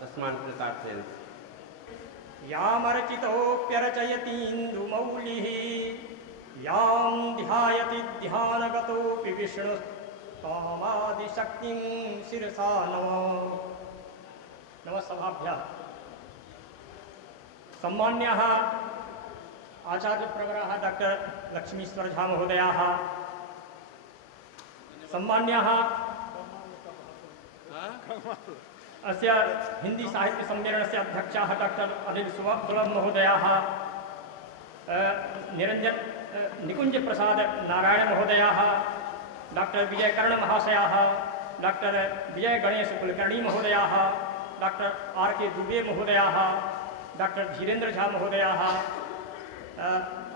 तस्मान् कृतार्थेन। यामर्चितोऽप्यरचयतीन्दुमौलिः यां ध्यायति ध्यानगतोऽपि विष्णुस्तामादिशक्तिं शिरसा नमः सभाभ्यः। सम्मान्याः आचार्यप्रवराः डॉक्टर लक्ष्मीश्वर झा महोदयाः, सम्मान्याः अस्य हिंदी साहित्य सम्मेलनस्य अध्यक्षाः डॉक्टर अनिल सुलभ महोदयाः, निरंजन निकुंज प्रसाद नारायण महोदयाः, डॉक्टर विजय कर्ण महाशयाः, डॉक्टर विजय गणेश कुलकर्णी महोदयाः, डॉक्टर आर के दुबे महोदयाः, डॉक्टर धीरेन्द्र झा महोदयाः,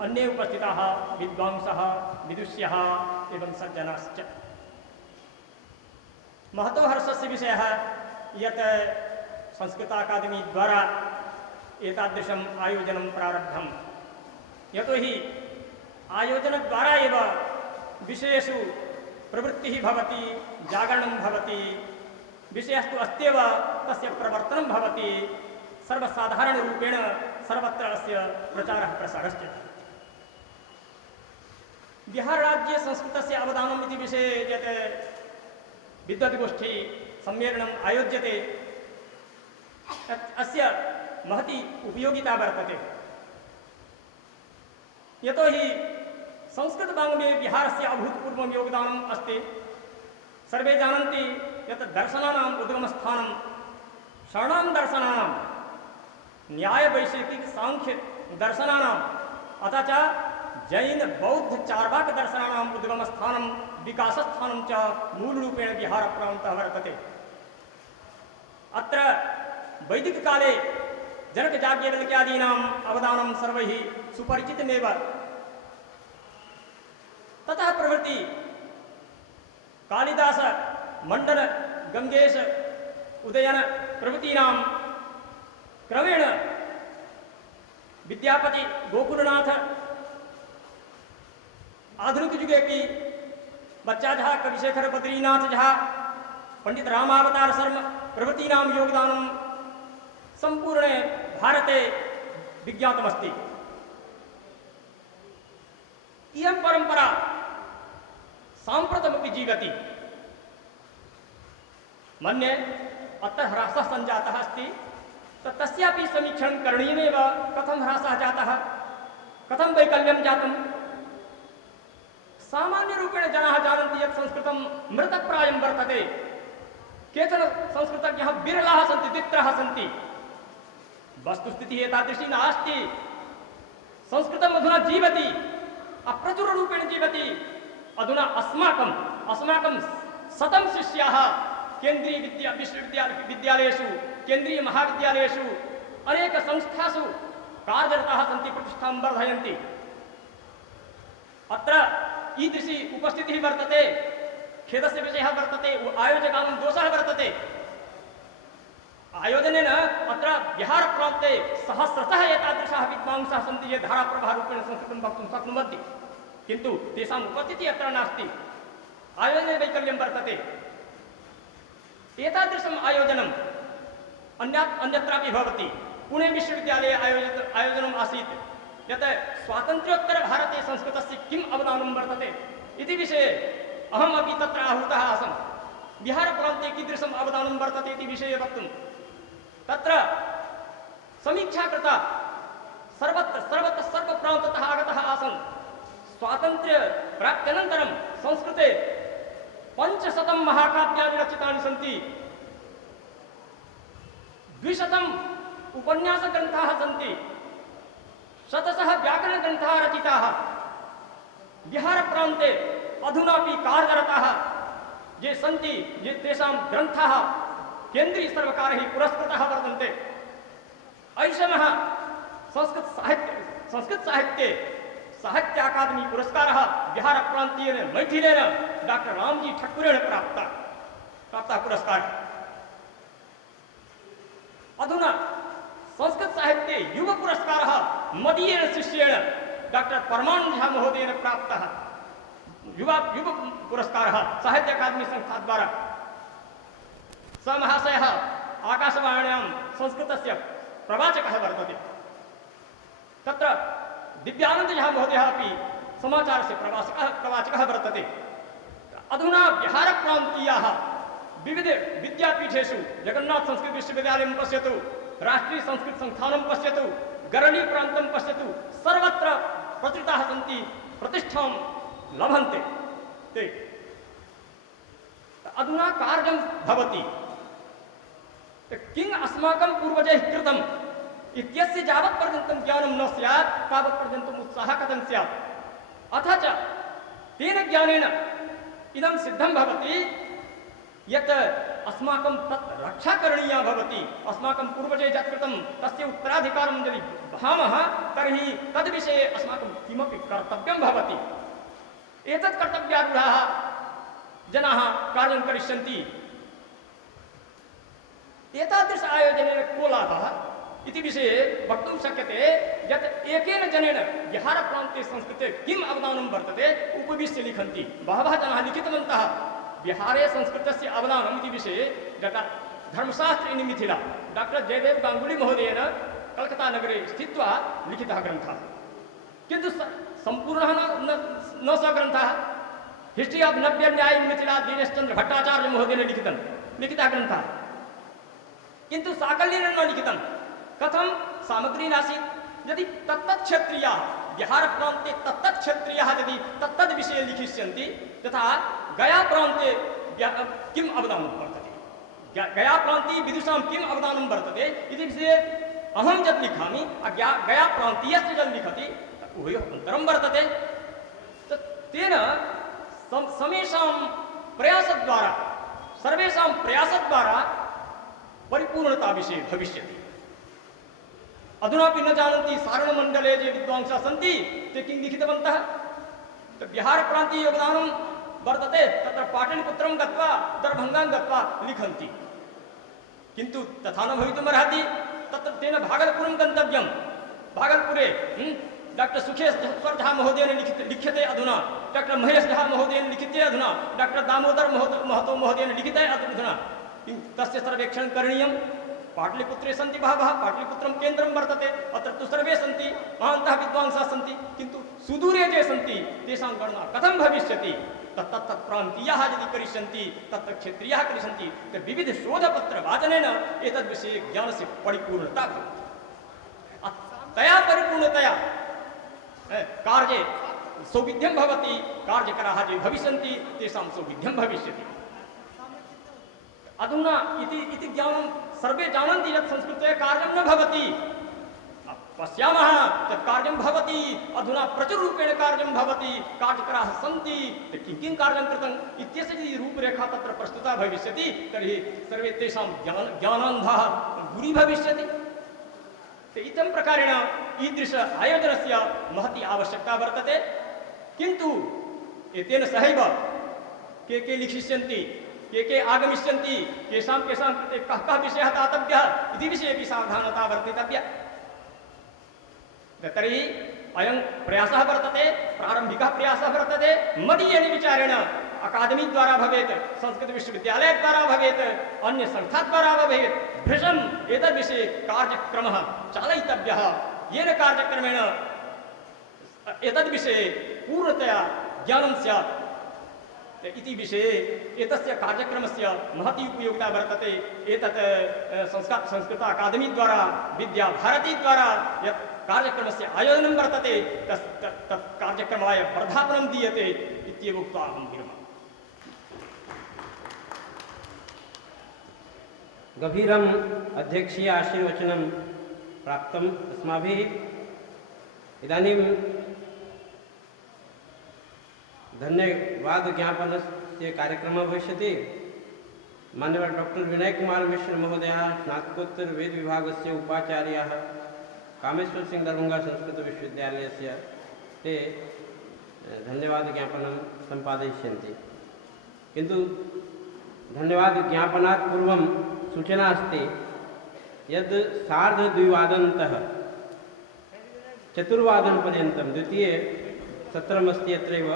अन्ये उपस्थिताः विद्वांसः विदुष्यः एवं सज्जनाश्च। महतो हर्षस्य विषयः यत् संस्कृत अकादमी द्वारा एतादृशम् आयोजनं प्रारब्धं। यतोहि आयोजनद्वारा एव विषयेषु प्रवृत्तिः भवति, जागरणं भवति, विषयस्तु अस्त्येव तस्य प्रवर्तनं भवति, सर्वसाधारणरूपेण सर्वत्र अस्य प्रचारः प्रसारश्च। बिहारराज्ये संस्कृतस्य अवदानम् इति विषये यत् विद्वद्गोष्ठी सम्मेलनम् आयोज्यते अस्य महती उपयोगिता वर्तते। यतोहि संस्कृतवाङ्मये बिहारस्य अभूतपूर्वं योगदानम् अस्ति। सर्वे जानन्ति यत् दर्शनानाम् उद्गमस्थानं षडां दर्शनानां न्यायवैशेषिकसाङ्ख्यदर्शनानाम् अथ च जैन बौद्ध चार्वाक दर्शनानाम् उद्गमस्थानं विकासस्थानं च मूलरूपेण बिहारप्रान्तः वर्तते। अत्र वैदिककाले जनकयाज्ञवल्क्यादीनाम् अवदानं सर्वैः सुपरिचितमेव। ततः प्रभृति कालिदास, मंडन, गंगेश, उदयन प्रभृतीनां क्रमेण विद्यापति, गोकुलनाथ, आधुनिक युगेपि बच्चा झा, कविशेखर बद्रीनाथ झा, पंडित रामावतार शर्मा प्रभृतीनां योगदानं संपूर्णे भारते विज्ञातमस्ति। इयं परंपरा साम्प्रतमपि जीवति। मन्ये अत्र ह्रासः सञ्जातः अस्ति, तस्यापि समीक्षणं करणीयमेव। कथं ह्रासः जातः, कथं वैकल्यं जातं। सामान्यरूपेण जनाः जानन्ति यत् संस्कृतं मृतप्रायं वर्तते। केचन संस्कृतज्ञाः विरलाः सन्ति, द्वित्राः सन्ति। वस्तुस्थितिः एतादृशी नास्ति। संस्कृतम् अधुना जीवति, अप्रचुररूपेण जीवति। अधुना अस्माकं 100 शिष्याः केन्द्रीय विद्यालयेषु, केन्द्रीय महाविद्यालयेषु, अनेक संस्थासु कार्यरताः सन्ति, प्रतिष्ठां वर्धयन्ति। अत्र ईदृशी उपस्थितिः वर्तते, खेदस्य विषयः वर्तते, आयोजकानां दोषः वर्तते। आयोजनेन अत्र बिहारप्रान्ते सहस्रशः एतादृशाः विद्वांसः सन्ति ये धाराप्रवाहरूपेण संस्कृतं वक्तुं शक्नुवन्ति, किन्तु तेषाम् उपस्थितिः अत्र नास्ति। आयोजने वैकल्यं वर्तते। एतादृशम् आयोजनम् अन्यत्रापि भवति। पुणे विश्वविद्यालये आयोजनम् आसीत् यत् स्वातन्त्र्योत्तरभारते संस्कृतस्य किम् अवदानं वर्तते इति विषये अहमपि तत्र आहूतः आसम्। बिहारप्रान्ते कीदृशम् अवदानं वर्तते इति विषये वक्तुं तत्र समीक्षा कृता। सर्वप्रान्ततः आगतः आसन्। स्वातन्त्र्यप्राप्त्यनन्तरं संस्कृते 500 महाकाव्यानि रचितानि सन्ति, 200 उपन्यासग्रन्थाः सन्ति, शतशः व्याकरणग्रन्थाः रचिताः। बिहारप्रान्ते अधुनापि कार्यरताः ये सन्ति, ये तेषां ग्रन्थाः केन्द्रीयसर्वकारैः पुरस्कृताः वर्तन्ते। ऐषमः संस्कृतसाहित्ये साहित्य अकादमी पुरस्कारः बिहारप्रान्तीयेन मैथिलेन डॉक्टर रामजी ठक्कुरेण प्राप्तः पुरस्कारः। अधुना संस्कृत साहित्ये युव पुरस्कारः मदीयेन शिष्येण डॉक्टर परमानंद झा महोदयेन प्राप्तः युव पुरस्कारः साहित्य अकादमी संस्था द्वारा। स महाशयः आकाशवाणी संस्कृतस्य प्रवाचकः वर्तते। तत्र दिव्यानन्दझा महोदयः अपि समाचारस्य प्रवाचकः वर्तते। अधुना बिहारप्रान्तीयाः विविध विद्यापीठेषु जगन्नाथ संस्कृत विश्वविद्यालयं पश्यतु, राष्ट्रीय संस्कृत संस्थानं पश्यतु, गरणी प्रान्तं पश्यतु, सर्वत्र प्रचलिताः सन्ति, प्रतिष्ठां लभन्ते ते। अधुना कार्यं भवति किं अस्माकं पूर्वजैः कृतम् इत्यस्य यावत् पर्यन्तं ज्ञानं न स्यात् तावत् पर्यन्तम् उत्साहः कथं स्यात्। अथ च तेन ज्ञानेन इदं सिद्धं भवति यत् अस्माकं तत् रक्षा करणीया भवति। अस्माकं पूर्वजैः यत् कृतं तस्य उत्तराधिकारं यदि वहामः तर्हि तद्विषये अस्माकं किमपि कर्तव्यं भवति। एतत् कर्तव्यारूढाः जनाः कार्यं करिष्यन्ति। एतादृश आयोजनेन को लाभः इति विषये वक्तुं शक्यते यत् एकेन जनेन बिहारप्रान्ते संस्कृते किम् अवदानं वर्तते उपविश्य लिखन्ति। बहवः जनाः लिखितवन्तः बिहारे संस्कृतस्य अवदानम् इति विषये। धर्मशास्त्र इन मिथिला डॉक्टर जयदेव गांगुली महोदयेन कलकत्ता नगरे स्थित्वा लिखितः ग्रन्थः, किन्तु सम्पूर्णः न स ग्रन्थः। हिस्ट्री ऑफ नव्य न्याय इन मिथिला दीनेशचंद्र भट्टाचार्य महोदयेन लिखितः ग्रन्थः, किन्तु साकल्येन न लिखितं। कथं सामग्री नासीत्। यदि तत्तत्क्षत्रियाः बिहारप्रान्ते तत्तत्क्षत्रियाः यदि तत्तद्विषये लिखिष्यन्ति, तथा गयाप्रान्ते किम् अवदानं वर्तते, गयाप्रान्तीय विदुषां किम् अवदानं वर्तते इति विषये अहं यत् लिखामि, गयाप्रान्तीयस्य यत् लिखति उभयोः अन्तरं वर्तते। तेन समेषां प्रयासद्वारा सर्वेषां प्रयासद्वारा परिपूर्णता विषये भविष्यति। अधुनापि न जानन्ति सारणमण्डले ये विद्वांसः सन्ति ते किं लिखितवन्तः। बिहारप्रान्तीय योगदानं वर्तते, तत्र पाटलिपुत्रं गत्वा दरभङ्गां गत्वा लिखन्ति, किन्तु तथा न भवितुमर्हति। तत्र तेन भागलपुरं गन्तव्यं। भागलपुरे डॉक्टर सुखेश्वर झा महोदयेन लिख्यते अधुना, डॉक्टर महेश झा महोदयेन लिखिते अधुना, डॉक्टर दामोदर महतो महोदयेन लिखिते अधुना। तस्य सर्वेक्षणं करणीयं। पाटलिपुत्रे सन्ति बहवः, पाटलिपुत्रं केन्द्रं वर्तते, अत्र तु सर्वे सन्ति, महान्तः विद्वांसः सन्ति, किन्तु सुदूरे ये सन्ति तेषां गणना कथं भविष्यति। तत्प्रान्तीयाः यदि करिष्यन्ति, तत्क्षेत्रीयाः करिष्यन्ति, तर्हि विविधशोधपत्रवाचनेन एतद्विषये ज्ञानस्य परिपूर्णता भवति। तया परिपूर्णतया कार्ये सौविध्यं भवति। कार्यकराः ये भविष्यन्ति तेषां सौविध्यं भविष्यति। अधुना इति ज्ञानं सर्वे जानन्ति यत् संस्कृते कार्यं न भवति। पश्यामः तत् कार्यं भवति, अधुना प्रचुररूपेण कार्यं भवति, कार्यकराः सन्ति, किं किं कार्यं कृतम् इत्यस्य यदि रूपरेखा तत्र प्रस्तुता भविष्यति तर्हि सर्वे तेषां ज्ञानान्धाः दूरी भविष्यति। इत्थं प्रकारेण ईदृश आयोजनस्य महती आवश्यकता वर्तते। किन्तु एतेन सहैव के लिखिष्यन्ति, के आगमिष्यन्ति, केषां कृते कः विषयः दातव्यः इति विषयेपि सावधानता वर्तितव्या। तर्हि अयं प्रयासः वर्तते, प्रारम्भिकः प्रयासः वर्तते। मदीयेन विचारेण अकादमी द्वारा भवेत्, संस्कृत विश्वविद्यालय द्वारा भवेत्, अन्य संस्था द्वारा भवेत्, भृशम् एतद्विषये कार्यक्रमः चालयितव्यः, येन कार्यक्रमेण एतद्विषये पूर्णतया ज्ञानं स्यात् इति विषये एतस्य कार्यक्रमस्य महती उपयोगिता वर्तते। एतत् संस्कृत अकादमी द्वारा, विद्याभारती द्वारा यत् कार्यक्रमस्य आयोजनं वर्तते तत् कार्यक्रमाय वर्धापनं दीयते इत्येव उक्त्वा अहं विरमामि। गभीरम् अध्यक्षीय आशीर्वचनं प्राप्तम् अस्माभिः। इदानीं धन्यवाद ज्ञापनस्य कार्यक्रमः भविष्यति। मान्यवर डॉक्टर विनय कुमार मिश्र महोदयः, स्नातकोत्तर वेद विभागस्य उपाचार्याः, कामेश्वर सिंह दरभंगा संस्कृत विश्वविद्यालयस्य, ते धन्यवाद ज्ञापनं सम्पादयिष्यन्ति। किन्तु धन्यवाद ज्ञापनात् पूर्वं सूचना अस्ति यद् सार्धद्विवादनतः चतुर्वादनपर्यन्तं द्वितीये सत्रमस्ति। अत्रैव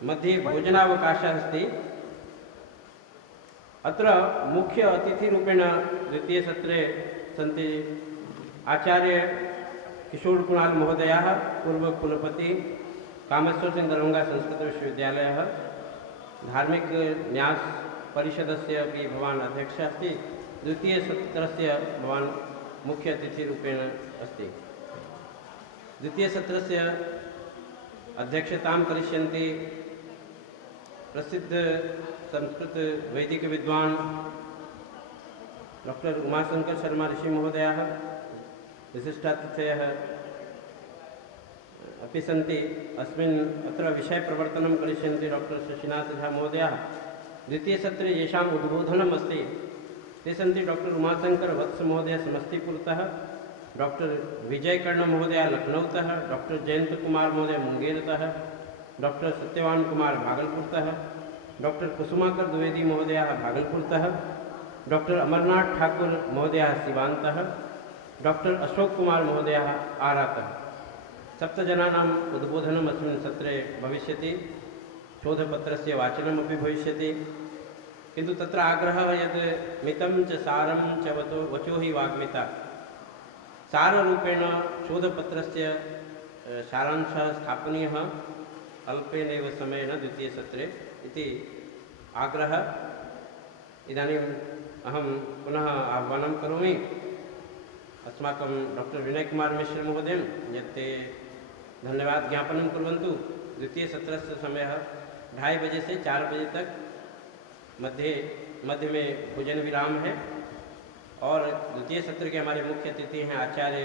मध्ये भोजनावकाशः अस्ति। अत्र मुख्य अतिथिरूपेण द्वितीयसत्रे सन्ति आचार्य किशोर कुणाल महोदयाः, पूर्वकुलपति कामेश्वर सिंह दरभंगा संस्कृत विश्वविद्यालयः, धार्मिक न्यास परिषदस्य अपि भवान् अध्यक्षः अस्ति। द्वितीयसत्रस्य भवान् मुख्य अतिथिरूपेण अस्ति। द्वितीयसत्रस्य अध्यक्षतां करिष्यन्ति प्रसिद्ध संस्कृत वैदिक विद्वान् डॉक्टर उमाशंकर शर्मा ऋषि महोदयाः। विशिष्टातिथयः अपि सन्ति। अस्मिन् अत्र विषयप्रवर्तनं करिष्यन्ति डॉक्टर शशिनाथ झा महोदयाः। द्वितीयसत्रे येषाम् उद्बोधनम् अस्ति ते सन्ति डॉक्टर उमाशंकर वत्स महोदय समस्तीपुरतः, डॉक्टर विजयकर्ण महोदय लखनऊतः, डॉक्टर जयंत कुमार महोदय मुंगेरतः, डॉक्टर सत्यवान कुमार भागलपुरतः, डॉक्टर कुसुमाकर द्विवेदी महोदय भागलपुरतः, डॉक्टर अमरनाथ ठाकुर महोदय सिवान्तः, डॉक्टर अशोक कुमार महोदय आरातः। सप्तजनानाम् उद्बोधनम् अस्मिन् सत्रे भविष्यति। शोधपत्रस्य वाचनमपि भविष्यति। किन्तु तत्र आग्रहः यत् मितं च सारं च वचो हि वाग्मिता। साररूपेण शोधपत्रस्य सारांशः स्थापनीयः अल्पेनैव समयेन द्वितीयसत्रे इति आग्रहः। इदानीम् अहं पुनः आह्वानं करोमि अस्माकं डॉक्टर विनय कुमार मिश्र महोदयं यत् ते धन्यवाद ज्ञापनं कुर्वन्तु। द्वितीयसत्रस्य समयः 2:30 बजे से 4 बजे तक मध्य में भोजन विराम है। और द्वितीय सत्र के हमारे मुख्य अतिथि हैं आचार्य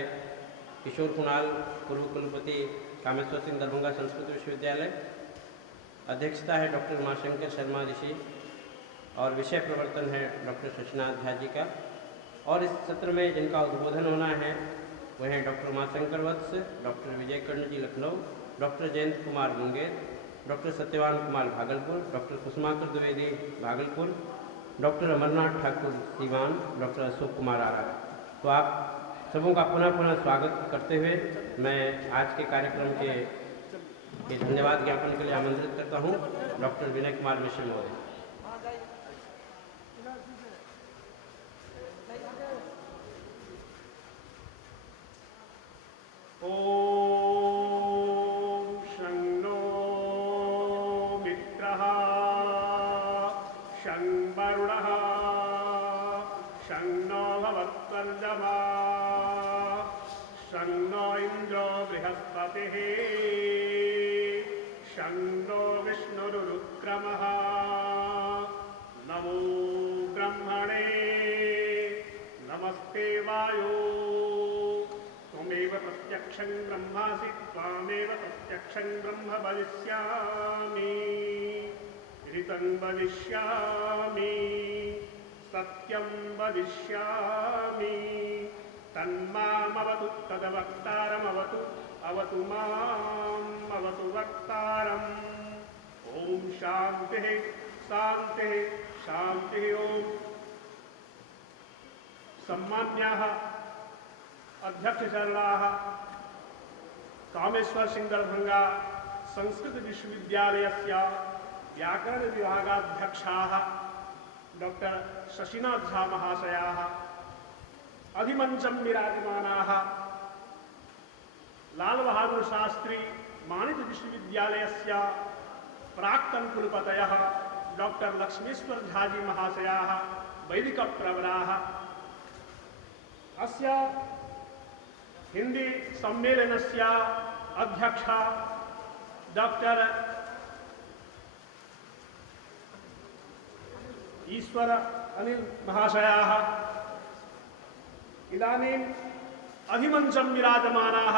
किशोर कुणाल, पूर्व कुलपति कामेश्वर सिंह दरभंगा संस्कृत विश्वविद्यालय। अध्यक्षता है डॉक्टर उमाशंकर शर्मा ऋषि और विषय प्रवर्तन है डॉक्टर शशिनाथ झा जी का। और इस सत्र में जिनका उद्बोधन होना है वह हैं doctor Umashankar Vats, doctor Vijaykarn ji Lucknow, doctor Jayant Kumar Munger, doctor Satyavan Kumar Bhagalpur, doctor Kusumakar Dwivedi Bhagalpur, doctor Amarnath Thakur Siwan, doctor Ashok Kumar Arrah. तो आप सबों का पुनः पुनः स्वागत करते हुए मैं आज के कार्यक्रम के धन्यवाद ज्ञापन के लिए आमंत्रित करता हूँ डॉक्टर विनय कुमार मिश्र महोदय। शन्नो इंद्रो बृहस्पतिः शन्नो विष्णुरुक्रमः नमो ब्रह्मणे नमस्ते वायो त्वमेव प्रत्यक्षं ब्रह्मासि त्वामेव प्रत्यक्षं ब्रह्म वदिष्यामि ऋतं वदिष्यामि सत्यं वदिष्यामि तन्मामवतु तदवक्तारमवतु अवतु माम् अवतु वक्तारम्। ओम शांतिः शांतिः शांतिः। ओम सम्मान्याः अध्यक्षचरणाः कामेश्वर सिंह दरभंगा संस्कृत विश्वविद्यालयस्य व्याकरण विभागाध्यक्षाः डॉक्टर शशिनाथ झा महाशयाः, अधिमंचम विराजमानाः लाल बहादुर शास्त्री मानित विश्वविद्यालयस्य प्राक्तन कुलपतयः डॉक्टर लक्ष्मीश्वर झाजी महाशयाः, वैदिक प्रवराः, अस्य हिंदी सम्मेलनस्य अध्यक्षा डॉक्टर ईश्वर अनिल महाशयाः, इदानीम् अधिमंचम विराजमानाः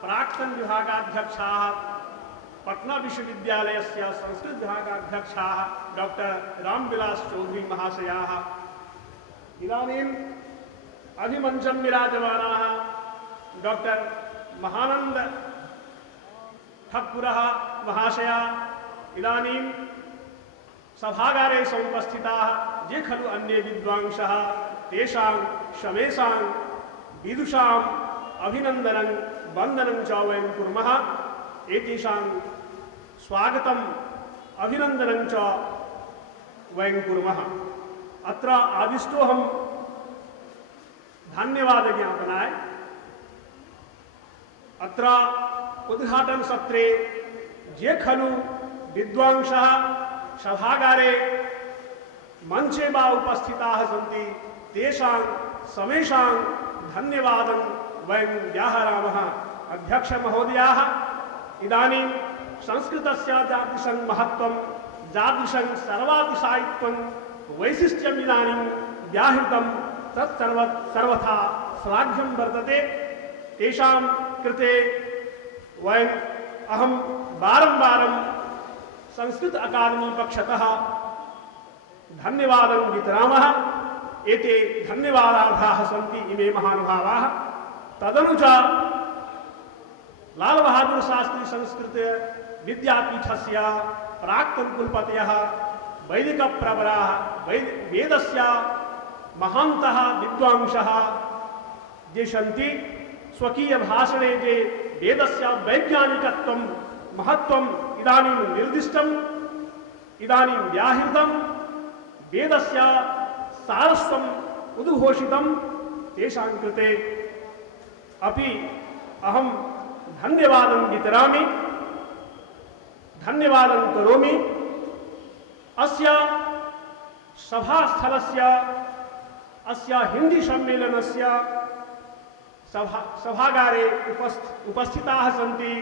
प्राक्तन विभागाध्यक्षाः पटना विश्वविद्यालयस्य संस्कृत विभागाध्यक्षाः डॉक्टर रामविलास चौधरी महाशयाः, इदानीम् अधिमंचम विराजमानाः डॉक्टर महानंद ठक्कुरः महाशया, इदानीम् सभागारे समुपस्थिताः ये खलु अन्ये विद्वांसः तेषां शमेषां विदुषाम् अभिनंदनं वंदनं च वयं कुर्मः। एतेषां स्वागतम् अभिनंदनं च वयं कुर्मः। अत्र आदिष्टो हम धन्यवाद ज्ञापनाय अत्र उद्घाटन सत्रे जे खलु विद्वांसः सभागारे मंचे वा उपस्थिताः सन्ति तेषां समेषां धन्यवादं वयं व्याहरामः। अध्यक्ष महोदयाः, इदानीं संस्कृतस्य जातिसं महत्त्वं जातिसं सर्वातिशायित्वं वैशिष्ट्यम् इदानीं व्याहृतं तत् सर्वथा श्लाघ्यं वर्तते। तेषां कृते वयम् अहं बारं संस्कृत अकादमी पक्षतः धन्यवादं वितरामः। एते धन्यवादार्हाः सन्ति इमे महानुभावाः। तदनु च लाल बहादुर शास्त्री संस्कृत विद्यापीठस्य प्राक्तन कुलपतयः वैदिक प्रवराः वेदस्य महान्तः विद्वांसः ये सन्ति स्वकीय भाषणे जे वेदस्य वैज्ञानिकत्वं महत्त्वम् इदानीं निर्दिष्टम् इदानीं व्याहृतं वेदस्य सारस्वम् उद्घोषितं तेषां कृते अपि अहं धन्यवादं वितरामि, धन्यवादं करोमि। अस्य सभास्थलस्य अस्य हिंदी सम्मेलनस्य सभागारे उपस्थिताः सन्ति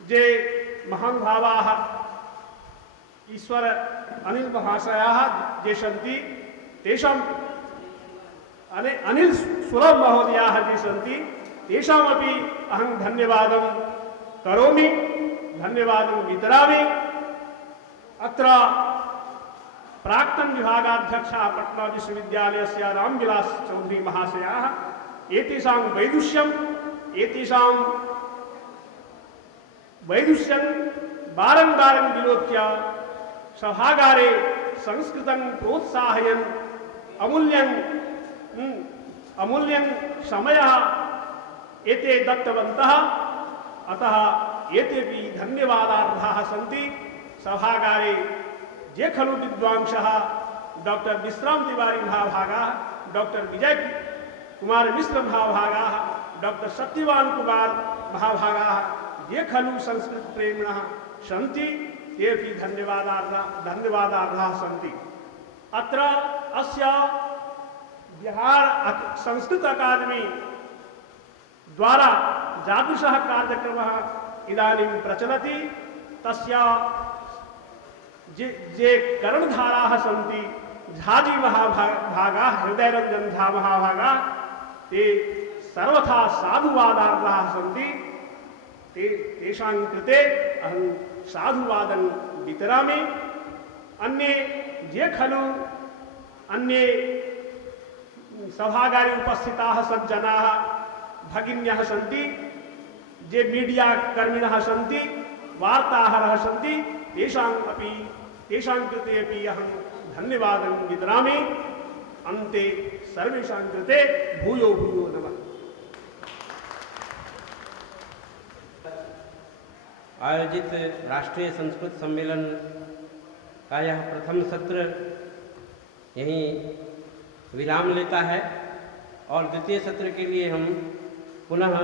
जे महानुभावाः ईश्वर अनिल महाशयाः जे सन्ति तेषां अनिल सुलभ महोदयाः जे सन्ति तेषामपि अहं धन्यवादं करोमि, धन्यवादं वितरामि। अत्र प्राक्तन विभागाध्यक्षः पटना विश्वविद्यालयस्य रामविलास चौधरी महाशयाः एतेषां वैदुष्यं बारं विलोक्य सभागारे संस्कृतं प्रोत्साहयन् अमूल्यं समयः एते दत्तवन्तः। अतः एतेपि धन्यवादार्हाः सन्ति। सभागारे जे खलु विद्वांसः डॉक्टर विश्राम तिवारी महाभागाः, डॉक्टर विजय कुमार मिश्र महाभागाः, डॉक्टर सत्यवान कुमार महाभागाः ये खलु संस्कृत प्रेमिणः सन्ति तेपि धन्यवादार्हाः सन्ति। अत्र अस्य बिहार संस्कृत अकादमी द्वारा जादुषः कार्यक्रमः इदानीं प्रचलति। तस्य जे कर्णधाराः सन्ति झाजी महाभागाः, हृदयरञ्जन झा महाभागाः ते सर्वथा साधुवादार्हाः सन्ति। तेषां कृते अहं साधुवादं वितरामि। अन्ये जे खलु अन्ये सभागारे उपस्थिताः सज्जनाः भगिन्यः सन्ति, जे मीडिया कर्मिणः सन्ति, वार्ताहरः सन्ति तेषां कृते अपि अहं धन्यवादं वितरामि। अन्ते सर्वेषां कृते भूयो भूयो नमः। आयोजित राष्ट्रीय संस्कृत सम्मेलन का यह प्रथम सत्र यहीं विराम लेता है और द्वितीय सत्र के लिए हम पुनः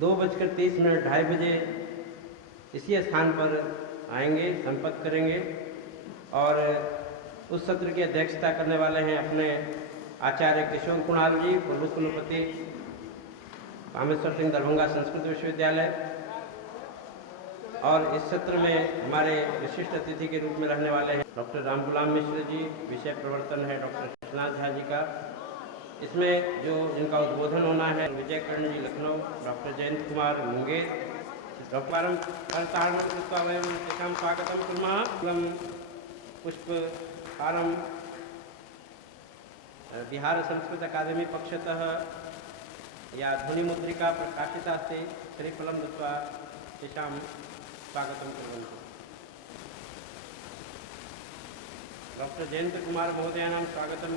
2:30 2:30 बजे इसी स्थान पर आएंगे, संपर्क करेंगे और उस सत्र की अध्यक्षता करने वाले हैं अपने आचार्य किशोर कुणाल जी, पूर्व कुलपति कामेश्वर सिंह दरभंगा संस्कृत विश्वविद्यालय। और इस सत्र में हमारे विशिष्ट अतिथि के रूप में रहने वाले हैं डॉक्टर राम गुलाम मिश्र जी, विषय प्रवर्तन है डॉक्टर शेषनाथ झा जी का। इसमें जिनका उद्बोधन होना है विजय कर्ण जी लखनऊ, डॉक्टर जयंत कुमार मुंगेर। डॉक्टर करतारणं कृत्वा वयं तेषां स्वागतं कुर्मः। पुष्पहारं बिहार संस्कृत अकादमी पक्षतः या ध्वनिमुद्रिका प्रकाशिता अस्ति, श्रीफलं दत्वा तेषां स्वागतं कुर्वन्तु। डॉक्टर जयंत कुमार महोदयानां स्वागतं।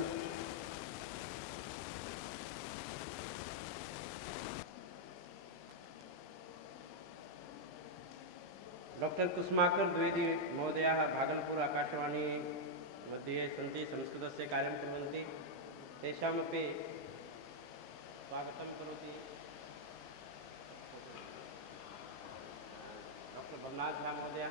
डॉक्टर कुसुमाकर द्विवेदी महोदयाः भागलपुर आकाशवाणी मध्ये सन्ति संस्कृतस्य कार्यं कुर्वन्ति तेषामपि स्वागतं करोति डॉक्टर भवनाथ झा महोदय।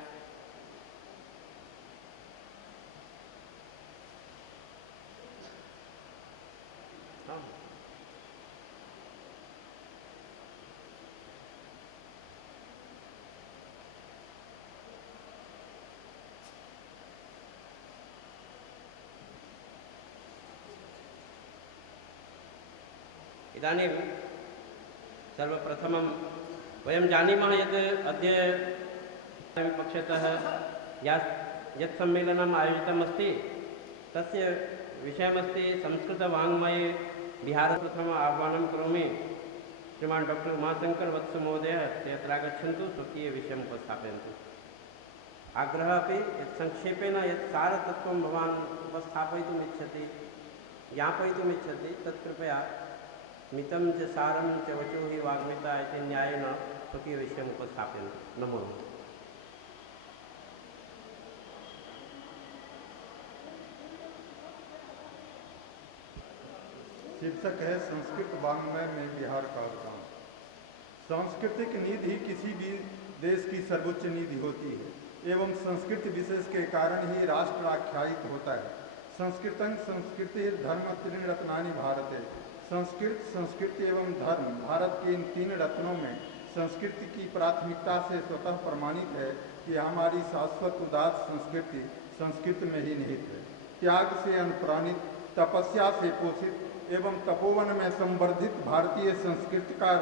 इदानीं सर्वप्रथमं वयं जानीमः यत् अद्य पक्षतः यत् सम्मेलनम् आयोजितमस्ति तस्य विषयमस्ति संस्कृतवाङ्मये बिहार। प्रथमम् आह्वानं करोमि श्रीमान् डॉक्टर उमाशंकर वत्स महोदय ते अत्र आगच्छन्तु, स्वकीयविषयम् उपस्थापयन्तु। आग्रहः अपि यत् संक्षेपेण यत् सारतत्त्वं भवान् उपस्थापयितुम् इच्छति, ज्ञापयितुम् इच्छति तत् कृपया मितं च सारं च वचो हि वाग्मिता इति न्यायेन स्वकीयविषयम् उपस्थापयन्तु। नमो नमः। शीर्षक है संस्कृत वाङ्मय में बिहार का अवदान। सांस्कृतिक निधि ही किसी भी देश की सर्वोच्च निधि होती है एवं संस्कृति विशेष के कारण ही राष्ट्र आख्यायित होता है। संस्कृतं संस्कृति धर्म त्रीन रत्नानि भारते। संस्कृत, संस्कृति एवं धर्म भारत के इन तीन रत्नों में संस्कृति की प्राथमिकता से स्वतः प्रमाणित है कि हमारी शाश्वत उदात्त संस्कृति संस्कृत में ही निहित है। त्याग से अनुप्राणित, तपस्या से पोषित एवं तपोवन में संवर्धित भारतीय संस्कृति का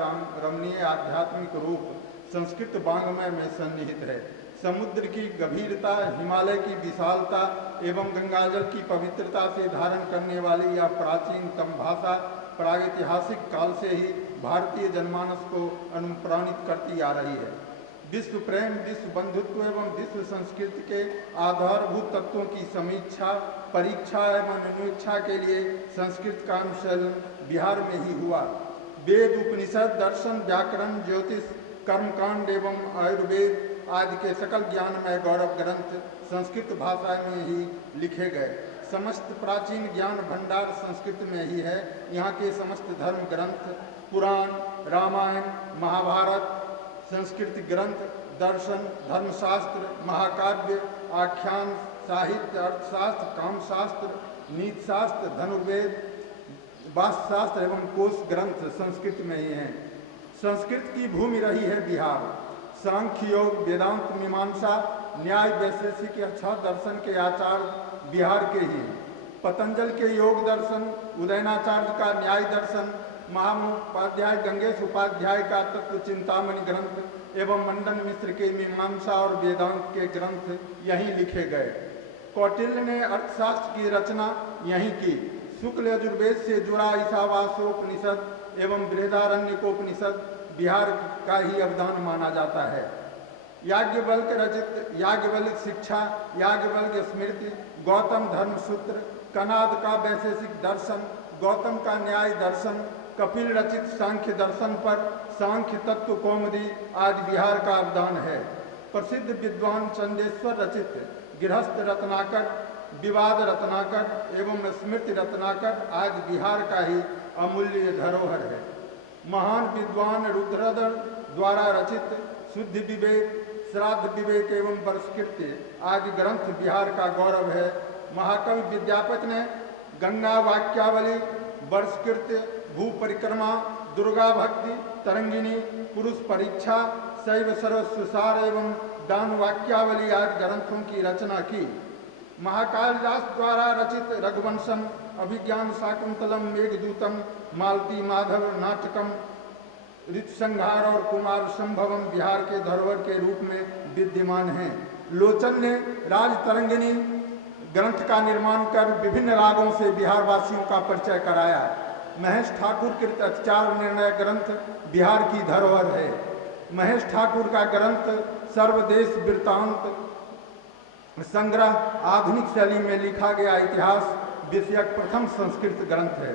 रमणीय आध्यात्मिक रूप संस्कृत वाङ्मय में सन्निहित है। समुद्र की गंभीरता, हिमालय की विशालता एवं गंगाजल की पवित्रता से धारण करने वाली यह प्राचीनतम भाषा प्रागैतिहासिक काल से ही भारतीय जनमानस को अनुप्राणित करती आ रही है। विश्व प्रेम, विश्व बंधुत्व एवं विश्व संस्कृति के आधारभूत तत्वों की समीक्षा, परीक्षा एवं अनुवीक्षा के लिए संस्कृत का अनुशीलन बिहार में ही हुआ। वेद, उपनिषद, दर्शन, व्याकरण, ज्योतिष, कर्मकांड एवं आयुर्वेद आदि के सकल ज्ञानमय गौरव ग्रंथ संस्कृत भाषा में ही लिखे गए। समस्त प्राचीन ज्ञान भंडार संस्कृत में ही है। यहाँ के समस्त धर्म ग्रंथ, पुराण, रामायण, महाभारत, संस्कृत ग्रंथ, दर्शन, धर्मशास्त्र, महाकाव्य, आख्यान, साहित्य, अर्थशास्त्र, कामशास्त्र, नीतिशास्त्र, धनुर्वेद, वास्तुशास्त्र एवं कोश ग्रंथ संस्कृत में ही हैं। संस्कृत की भूमि रही है बिहार। सांख्य योग, वेदांत, मीमांसा, न्याय, वैशेषिक या छह दर्शन के आचार्य बिहार के ही। पतंजल के योग दर्शन, उदयनाचार्य का न्याय दर्शन, महामहोपाध्याय गंगेश उपाध्याय का तत्व चिंतामणि ग्रंथ एवं मंडन मिश्र के मीमांसा और वेदांत के ग्रंथ यहीं लिखे गए। कौटिल्य ने अर्थशास्त्र की रचना यहीं की। शुक्ल यजुर्वेद से जुड़ा ईशावास्योपनिषद एवं बृहदारण्यकोपनिषद बिहार का ही अवदान माना जाता है। याज्ञवल्क्य रचित याज्ञवल्क्य शिक्षा, याज्ञवल्क्य स्मृति, गौतम धर्मसूत्र, कनाद का वैशेषिक दर्शन, गौतम का न्याय दर्शन, कपिल रचित सांख्य दर्शन पर सांख्य तत्व कौमुदी आदि बिहार का अवदान है। प्रसिद्ध विद्वान चंदेश्वर रचित गृहस्थ रत्नाकर, विवाद रत्नाकर एवं स्मृति रत्नाकर आदि बिहार का ही अमूल्य धरोहर है। महान विद्वान रुद्रधर द्वारा रचित शुद्ध विवेक, श्राद्ध विवेक एवं वर्षकृत्य आदि ग्रंथ बिहार का गौरव है। महाकवि विद्यापति ने गंगा वाक्यावली, वर्षकृत्य, भू परिक्रमा, दुर्गा भक्ति, तरंगिनी, पुरुष परीक्षा, शैव सर्वस्वसार एवं दान वाक्यावली आदि ग्रंथों की रचना की। महाकालिदास द्वारा रचित रघुवंशम, अभिज्ञान शाकुंतलम, मेघदूतम, मालती माधव नाटकम, ऋतुसंहार और कुमार संभवम बिहार के धरोहर के रूप में विद्यमान हैं। लोचन ने राज तरंगिनी ग्रंथ का निर्माण कर विभिन्न रागों से बिहार वासियों का परिचय कराया। महेश ठाकुर कृत अतिचार निर्णय ग्रंथ बिहार की धरोहर है। महेश ठाकुर का ग्रंथ सर्वदेश वृत्तांत संग्रह आधुनिक शैली में लिखा गया इतिहास विषयक प्रथम संस्कृत ग्रंथ है।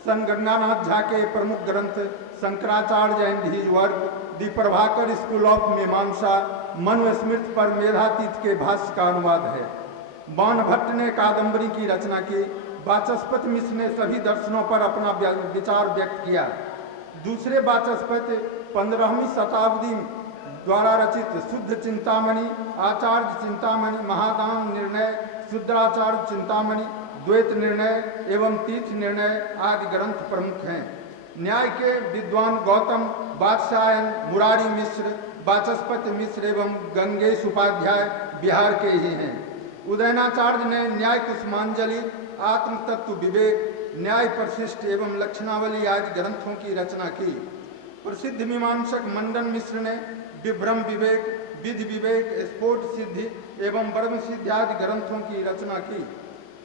संत गंगानाथ झा के प्रमुख ग्रंथ Shankaracharya and his work, the Prabhakar school of मीमांसा, मनुस्मृति पर मेधातीत के भाष्य का अनुवाद है। बाणभट्ट ने कादंबरी की रचना की। वाचस्पति मिश्र ने सभी दर्शनों पर अपना विचार व्यक्त किया। दूसरे वाचस्पति 15वीं शताब्दी द्वारा रचित शुद्ध चिंतामणि, आचार्य चिंतामणि, महादान निर्णय, शुद्राचार्य चिंतामणि, द्वैत निर्णय एवं तीर्थ निर्णय आदि ग्रंथ प्रमुख हैं। न्याय के विद्वान गौतम, वात्स्यायन, मुरारी मिश्र, वाचस्पति मिश्र एवं गंगेश उपाध्याय बिहार के ही हैं। उदयनाचार्य ने न्याय कुसुमांजलि, आत्म तत्व विवेक, न्याय परिशिष्ट एवं लक्षणावली आदि ग्रंथों की रचना की। प्रसिद्ध मीमांसक मंडन मिश्र ने विभ्रम विवेक, विधि विवेक, स्फोट सिद्धि एवं ब्रह्म सिद्धि आदि ग्रंथों की रचना की।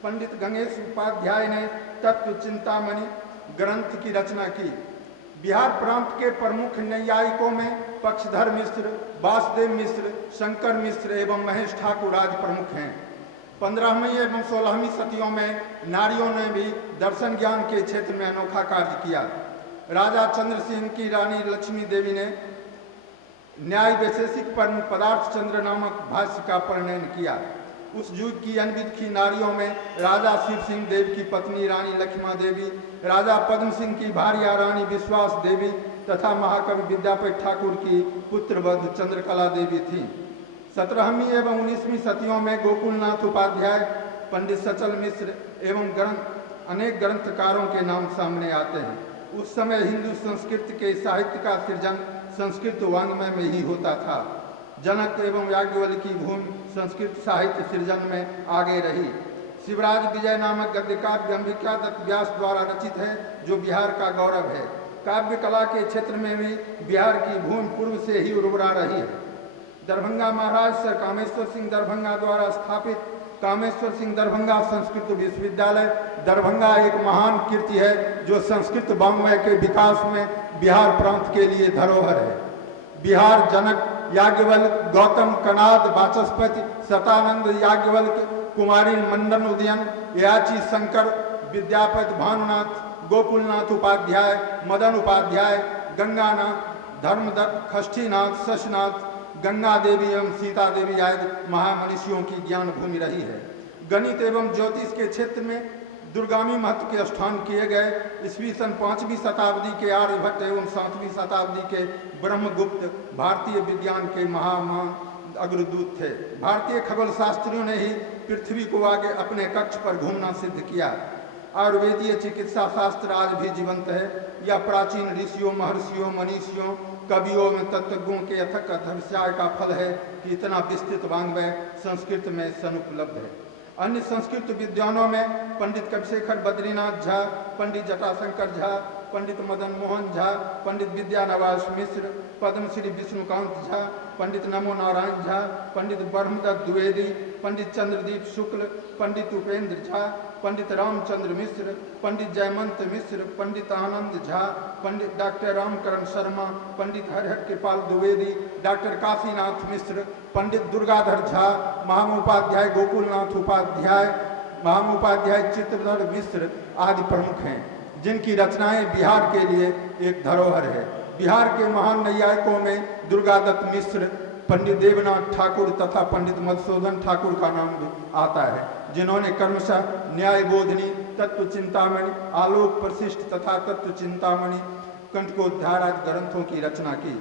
पंडित गंगेश उपाध्याय ने तत्व चिंतामणि ग्रंथ की रचना की। बिहार प्रांत के प्रमुख नैयायिकों में पक्षधर मिश्र, वासुदेव मिश्र, शंकर मिश्र एवं महेश ठाकुर आदि प्रमुख हैं। 15वीं एवं 16वीं सदियों में नारियों ने भी दर्शन ज्ञान के क्षेत्र में अनोखा कार्य किया। राजा चंद्र सिंह की रानी लक्ष्मी देवी ने न्याय वैशेषिक पर पदार्थ चंद्र नामक भाष्य का प्रणयन किया। उस युग की अनविद्य नारियों में राजा शिव सिंह देव की पत्नी रानी लक्ष्मा देवी, राजा पद्म सिंह की भार्या रानी विश्वास देवी तथा महाकवि विद्यापति ठाकुर की पुत्रवधू चंद्रकला देवी थी। 17वीं एवं 19वीं सदियों में गोकुलनाथ उपाध्याय, पंडित सचल मिश्र एवं अनेक ग्रंथकारों के नाम सामने आते हैं। उस समय हिंदू संस्कृत के साहित्य का सृजन संस्कृत वाङ्मय में ही होता था। जनक एवं याज्ञवल्क्य की भूमि संस्कृत साहित्य सृजन में आगे रही। शिवराज विजय नामक गद्य काव्य अंबिका दत्त व्यास द्वारा रचित है, जो बिहार का गौरव है। काव्य कला के क्षेत्र में भी बिहार की भूमि पूर्व से ही उर्वरा रही है। दरभंगा महाराज सर कामेश्वर सिंह दरभंगा द्वारा स्थापित कामेश्वर सिंह दरभंगा संस्कृत विश्वविद्यालय दरभंगा एक महान कीर्ति है, जो संस्कृत वाङ्मय के विकास में बिहार प्रांत के लिए धरोहर है। बिहार जनक, याज्ञवल्क्य, गौतम, कनाद, वाचस्पति, शतानंद, याज्ञवल्क्य, कुमारी मंडन उदयन, याची शंकर, विद्यापति, भानुनाथ, गोकुलनाथ उपाध्याय, मदन उपाध्याय, गंगानाथ, धर्मदत्त, खष्ठीनाथ, शशनाथ, गंगा देवी एवं सीता देवी आदि महामनीषियों की ज्ञान भूमि रही है। गणित एवं ज्योतिष के क्षेत्र में दुर्गामी महत्व के स्थान किए गए। ईस्वी सन 5वीं शताब्दी के आर्यभट्ट एवं 7वीं शताब्दी के ब्रह्मगुप्त भारतीय विज्ञान के महान अग्रदूत थे। भारतीय खगोल शास्त्रियों ने ही पृथ्वी को आगे अपने कक्ष पर घूमना सिद्ध किया। आयुर्वेदीय चिकित्सा शास्त्र आज भी जीवंत है। यह प्राचीन ऋषियों, महर्षियों, मनीषियों, कवियों में तत्वज्ञों के अथक तपस्या का फल है कि इतना विस्तृत वाङ्मय संस्कृत में सनुपलब्ध है। अन्य संस्कृत विद्वानों में पंडित कविशेखर बद्रीनाथ झा, पंडित जटाशंकर झा, पंडित मदन मोहन झा, पंडित विद्यानवास मिश्र, पद्मश्री विष्णुकांत झा, पंडित नमो नारायण झा, पंडित ब्रह्मदत्त द्विवेदी, पंडित चंद्रदीप शुक्ल, पंडित उपेंद्र झा, पंडित रामचंद्र मिश्र, पंडित जयमंत मिश्र, पंडित आनंद झा, पंडित डॉक्टर रामकरण शर्मा, पंडित हरिहर कृपाल द्विवेदी, डॉक्टर काशीनाथ मिश्र, पंडित दुर्गाधर झा, महामोपाध्याय गोकुलनाथ उपाध्याय, महामोपाध्याय चित्रधर मिश्र आदि प्रमुख हैं, जिनकी रचनाएं बिहार के लिए एक धरोहर है। बिहार के महान नैयायिकों में दुर्गादत्त मिश्र, पंडित देवनाथ ठाकुर तथा पंडित मधुसूदन ठाकुर का नाम भी आता है, जिन्होंने क्रमशः न्याय बोधनी, तत्व चिंतामणि, आलोक प्रशिष्ट तथा तत्व चिंतामणि, कंटकोद्धार आदि ग्रंथों की रचना की।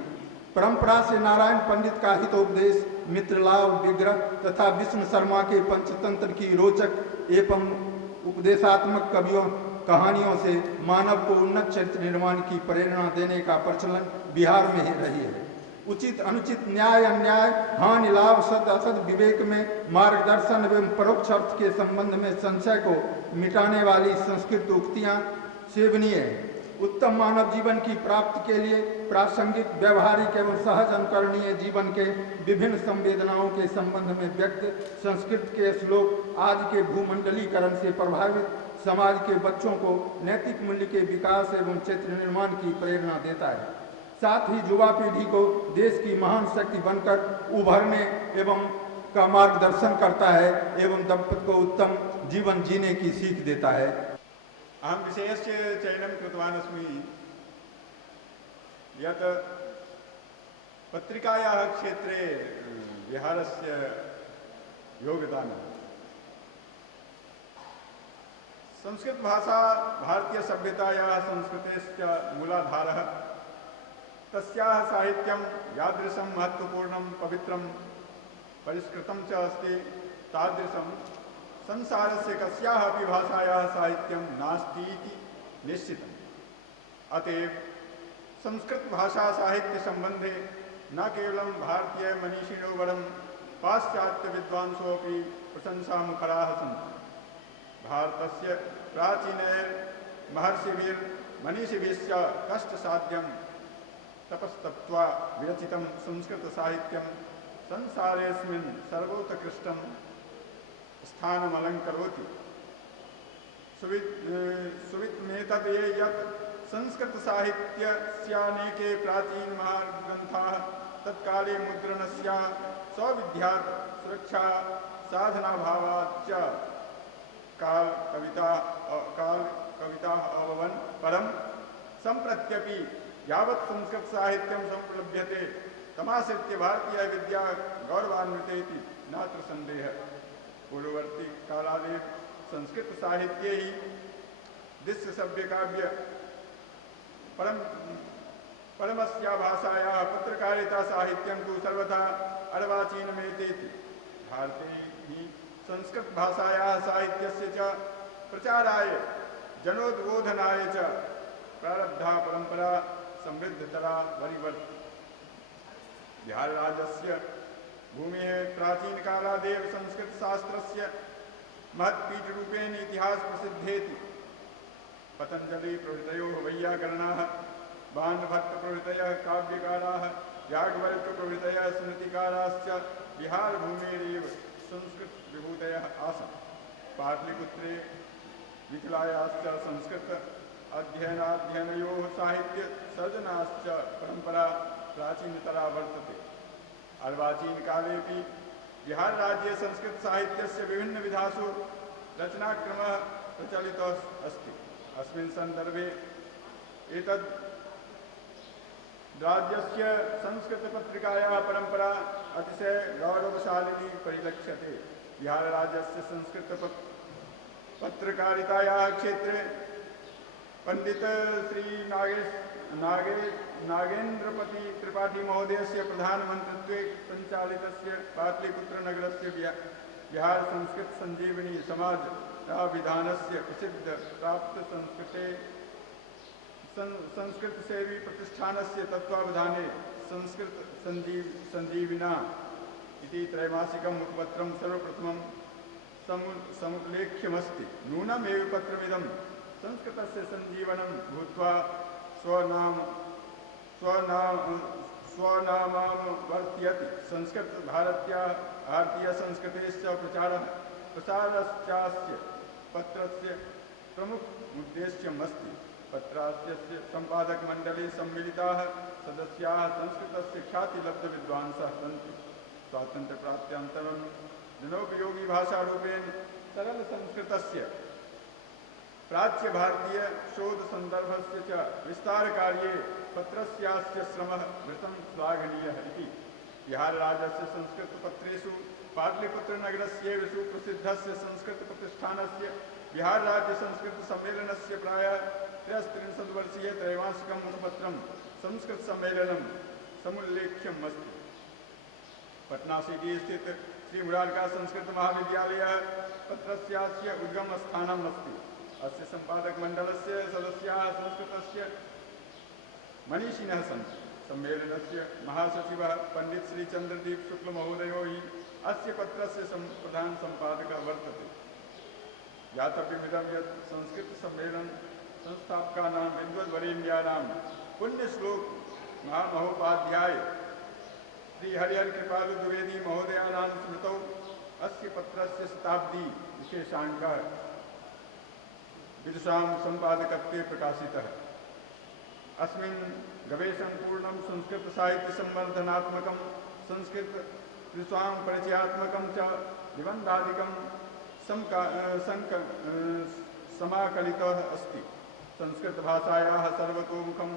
परंपरा से नारायण पंडित का हितोपदेश, मित्रलाभ, विग्रह तथा विष्णु शर्मा के पंचतंत्र की रोचक एवं उपदेशात्मक कहानियों से मानव को उन्नत चरित्र निर्माण की प्रेरणा देने का प्रचलन बिहार में ही रही है। उचित अनुचित, न्याय अन्याय, हानि लाभ, सद असद विवेक में मार्गदर्शन एवं परोक्ष अर्थ के संबंध में संशय को मिटाने वाली संस्कृत उक्तियां सेवनीय है। उत्तम मानव जीवन की प्राप्ति के लिए प्रासंगिक, व्यवहारिक एवं सहज अनुकरणीय जीवन के विभिन्न संवेदनाओं के संबंध में व्यक्त संस्कृत के श्लोक आज के भूमंडलीकरण से प्रभावित समाज के बच्चों को नैतिक मूल्य के विकास एवं क्षेत्र निर्माण की प्रेरणा देता है। साथ ही युवा पीढ़ी को देश की महान शक्ति बनकर उभरने एवं का मार्गदर्शन करता है एवं दंपति को उत्तम जीवन जीने की सीख देता है। अहं विषयस्य चयनं कृतवान् अस्मि यत् पत्रिकायाः क्षेत्रे बिहारस्य योगदानं संस्कृत भाषा भारतीय सभ्यतायाः संस्कृतेश्च मूलाधारः। तस्याः साहित्यं यादृशं महत्त्वपूर्णं पवित्रं परिष्कृतं च अस्ति तादृशं संसारस्य कस्याः अपि भाषायाः साहित्यं नास्ति इति निश्चितम्। अतएव संस्कृत भाषा साहित्य संबंधे न केवलं भारतीय मनीषिणो वरं पाश्चात्य विद्वांसोऽपि प्रशंसामुखराः सन्ति। भारतस्य प्राचीनैः महर्षिभिर्मनीषिभिश्च कष्टसाध्यं तपस्तप्त्वा विरचितं संस्कृतसाहित्यं संसारेऽस्मिन् सर्वोत्कृष्टं स्थानमलङ्करोति। सुविदितमेतत् यत् संस्कृतसाहित्यस्यानेके प्राचीनमहाग्रन्थाः तत्काले मुद्रणस्य सौविध्यात् सुरक्षा साधनाभावाच्च काल कविता अभवन् परं सम्प्रत्यपि यावत् संस्कृतसाहित्यं सम्प्लभ्यते तमाश्रित्य भारतीय विद्या गौरवान्वितेति नात्र संदेहः। पूर्ववर्ती कालादेव संस्कृत साहित्ये ही दिस्य सभ्य काव्य परमस्या भाषायाः पत्रकारिता साहित्यं तु सर्वथा अर्वाचीनमेतेति। भारते ही संस्कृत भाषायाः साहित्यस्य च प्रचाराय जनोद्बोधनाय च प्रारब्धा परंपरा समृद्धतरा वरिवर्ति। बिहार राज्यस्य भूमेः प्राचीनकालादेव संस्कृतशास्त्रस्य महत्पीठरूपेण इतिहास प्रसिद्धेति। पतंजलि प्रभृतयोः वैयाकरणाः, बाणभट्टप्रभृतयः काव्यकाराः, याज्ञवल्क्य प्रभृतयः स्मृतिकाराश्च बिहारभूमेरेव संस्कृतविभूतयः आसन्। पाटलिपुत्रे मिथिलायाश्च संस्कृत अध्ययनाध्ययनयोः साहित्यसर्जनाश्च परंपरा प्राचीनतरा वर्तते। अर्वाचीनकालेऽपि बिहारराज्ये संस्कृतसाहित्यस्य विभिन्नविधासु रचनाक्रमः प्रचलितः अस्ति। अस्मिन् सन्दर्भे एतद् राज्यस्य संस्कृतपत्रिकायाः परंपरा अतिशय गौरवशालिनी परिलक्ष्यते। बिहारराज्यस्य संस्कृतपत्रकारितायाः क्षेत्रे पंडित श्री नागेन्द्रपति त्रिपाठी महोदयस्य प्रधानमन्त्रित्वे संचालितस्य पाटलिपुत्रनगरस्य बिहार संस्कृत संजीवनी समाज विधानस्य प्रसिद्ध प्राप्त संस्कृत सेवी प्रतिष्ठानस्य तत्त्वावधाने संस्कृत संजीविना इति त्रैमासिकं मुखपत्रं सर्वप्रथमं समुल्लेख्यमस्ति। नूनमेव पत्रमिदं संस्कृतस्य संजीवनं भूत्वा स्वनामवर्त्यति। संस्कृत भारतीय संस्कृतेश्च प्रसारश्चास्य पत्रस्य प्रमुख उद्देश्यम् अस्ति। पत्रस्य संपादक मंडले सम्मिलिताः सदस्याः संस्कृतस्य ख्यातिलब्धविद्वांसः सन्ति। स्वातन्त्र्यप्राप्त्यन्तरं जनोपयोगी भाषारूपेण सरल संस्कृतस्य प्राच्य भारतीय शोध संदर्भस्य च विस्तारकार्ये पत्रस्यास्य श्रमः वृतं श्लाघनीयः इति। बिहारराज्यस्य संस्कृतपत्रेषु पाटलिपुत्रनगरस्यैव सुप्रसिद्धस्य संस्कृतप्रतिष्ठानस्य बिहारराज्यसंस्कृतसम्मेलनस्य प्रायः 33 त्रैमासिकं मुखपत्रं संस्कृतसम्मेलनं समुल्लेख्यम् अस्ति। पटना सिटी स्थित श्री मुरारका संस्कृत महाविद्यालयः पत्रस्यास्य उद्गमस्थानम् अस्ति। अस्य संपादक मंडलस्य सदस्याः संस्कृतस्य मनीषिणः सन्ति। सम्मेलनस्य महासचिवः पंडित श्री चंद्रदीप शुक्ल महोदयो हि अस्य पत्रस्य प्रधान संपादकः वर्तते। ज्ञातव्यमिदं यत् संस्कृत सम्मेलन संस्थापकानां विद्वद्वरेण्यानां पुण्यश्लोक महामहोपाध्याय श्री हरिहर कृपालु द्विवेदी महोदयानां स्मृतौ अस्य पत्रस्य शताब्दी विशेषाङ्कः विदुषां सम्पादकत्वे प्रकाशितः। अस्मिन् गवेषणपूर्णं संस्कृतसाहित्यसंवर्धनात्मकं संस्कृतविद्वां परिचयात्मकं च निबन्धादिकं समाकलितः अस्ति। संस्कृतभाषायाः सर्वतोमुखं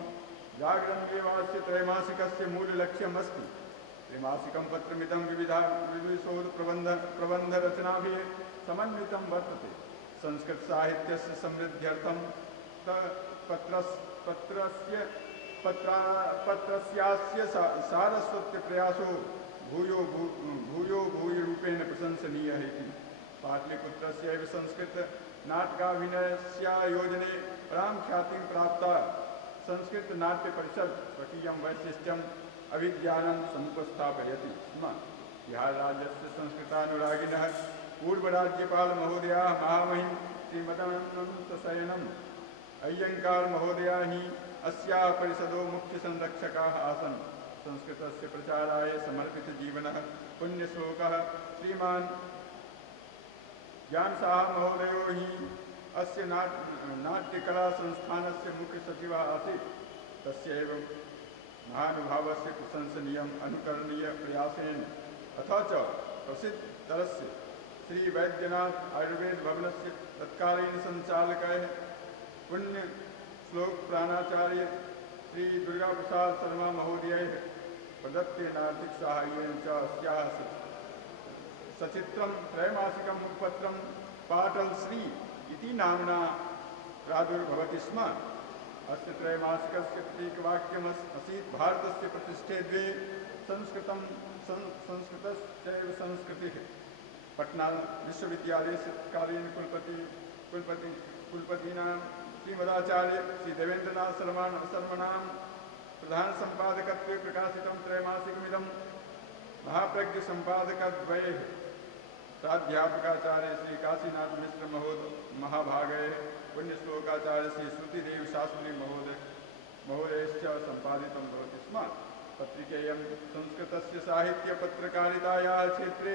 जागरणमेवास्य त्रैमासिकस्य मूललक्ष्यम् अस्ति। त्रैमासिकं पत्रमिदं विविधशोधप्रबन्धरचनाभिः समन्वितं वर्तते। संस्कृत साहित्यस्य समृद्ध्यर्थं पत्रस्यास्य सारस्वत्य प्रयासो भूयो भूयरूपेण प्रशंसनीयः इति। पाटलिपुत्रस्यैव संस्कृत नाटकाभिनयस्यायोजने परां ख्यातिं प्राप्ता संस्कृत नाट्य परिषद स्वकीयं वैशिष्ट्यम् अभिज्ञानं समुपस्थापयति स्म। बिहार राज्यस्य संस्कृतानुरागिणः पूर्वराज्यपाल महोदयाः महामहिम श्रीमदनन्तशयनम् अय्यङ्गार महोदयाः हि अस्याः परिषदो मुख्य संरक्षकाः आसन्। संस्कृतस्य प्रचाराय समर्पितजीवनः पुण्यश्लोकः श्रीमान् ज्ञानसाह महोदयो हि अस्य नाट्यकलासंस्थानस्य मुख्यसचिवः आसीत्। तस्यैव महानुभावस्य प्रशंसनीयम् अनुकरणीयप्रयासेन अथ च प्रसिद्धतरस्य श्री वैद्यनाथ आयुर्वेद भवनस्य तत्कालीन संचालकः पुण्य श्लोक प्राणाचार्य श्री दुर्गा प्रसाद शर्मा महोदयैः प्रदत्तेन आर्थिक साहाय्येन च अस्याः सचित्रं त्रैमासिकं मुखपत्रं पाटलश्री इति नाम्ना प्रादुर्भवति स्म। अस्य त्रैमासिकस्य प्रतीकवाक्यम् आसीत् भारतस्य प्रतिष्ठे द्वे संस्कृतं संस्कृतश्चैव संस्कृतिः। पटना विश्वविद्यालयस्य तत्कालीन कुलपतिनां श्रीमदाचार्य श्री देवेन्द्रनाथ शर्मणां प्रधान संपादकत्वे प्रकाशितं त्रैमासिकमिदं महाप्रज्ञ संपादकद्वयैः प्राध्यापकाचार्य श्री काशीनाथ मिश्र महाभागैः पुण्यश्लोकाचार्य श्री श्रुतिदेव शास्त्री महोदयश्च सम्पादितं भवति स्म। पत्रिकेयं संस्कृतस्य साहित्यपत्रकारितायाः क्षेत्रे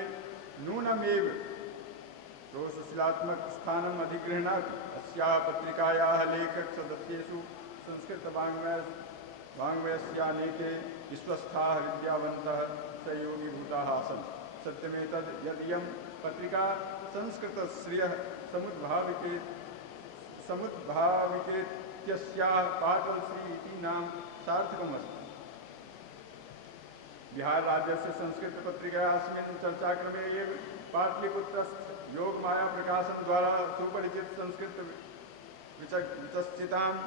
नूनमेव रोषशिलात्मक स्थानम् अधिगृह्णाति। अस्याः पत्रिकायाः लेखकसदस्येषु संस्कृतवाङ्मयस्यानेके विश्वस्थाः विद्यावन्तः सहयोगीभूताः आसन्। सत्यमेतद् यदियं पत्रिका संस्कृतश्रियः समुद्भाविकेत्यस्याः पाटलश्री इति नाम सार्थकमस्ति। बिहार राज्यस्य संस्कृतपत्रिकायास्मिन् चर्चाक्रमे एव पाटलिपुत्रस्य योगमाया प्रकाशन द्वारा सुपरिचित संस्कृत विचक्षिताम्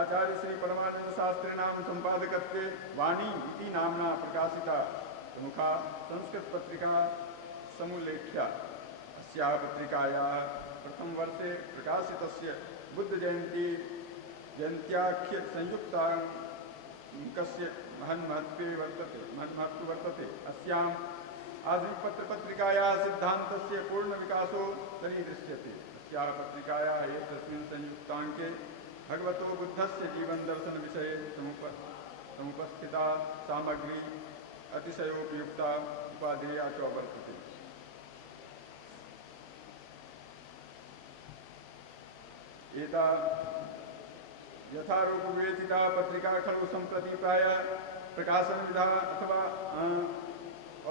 आचार्य श्री परमानंद शास्त्रिणां संपादकत्वे वाणी इति नाम्ना प्रकाशिता प्रमुखा संस्कृत पत्रिका समुल्लेख्या। अस्याः पत्रिकायाः प्रथमवर्षे प्रकाशितस्य बुद्धजयन्त्याख्य संयुक्ताङ्कस्य महन्महत्व वर्तते। अस्याम् आधुनिकपत्रपत्रिकायाः सिद्धान्तस्य पूर्णविकासो दरीदृश्यते। अस्याः पत्रिकायाः एकस्मिन् संयुक्ताङ्के भगवतो बुद्धस्य जीवनदर्शनविषये समुपस्थिता सामग्री अतिशयोपयुक्ता उपादेया च वर्तते। एता यथारूपविवेचिता पत्रिका खलु सम्प्रति प्रायः प्रकाशनविधा अथवा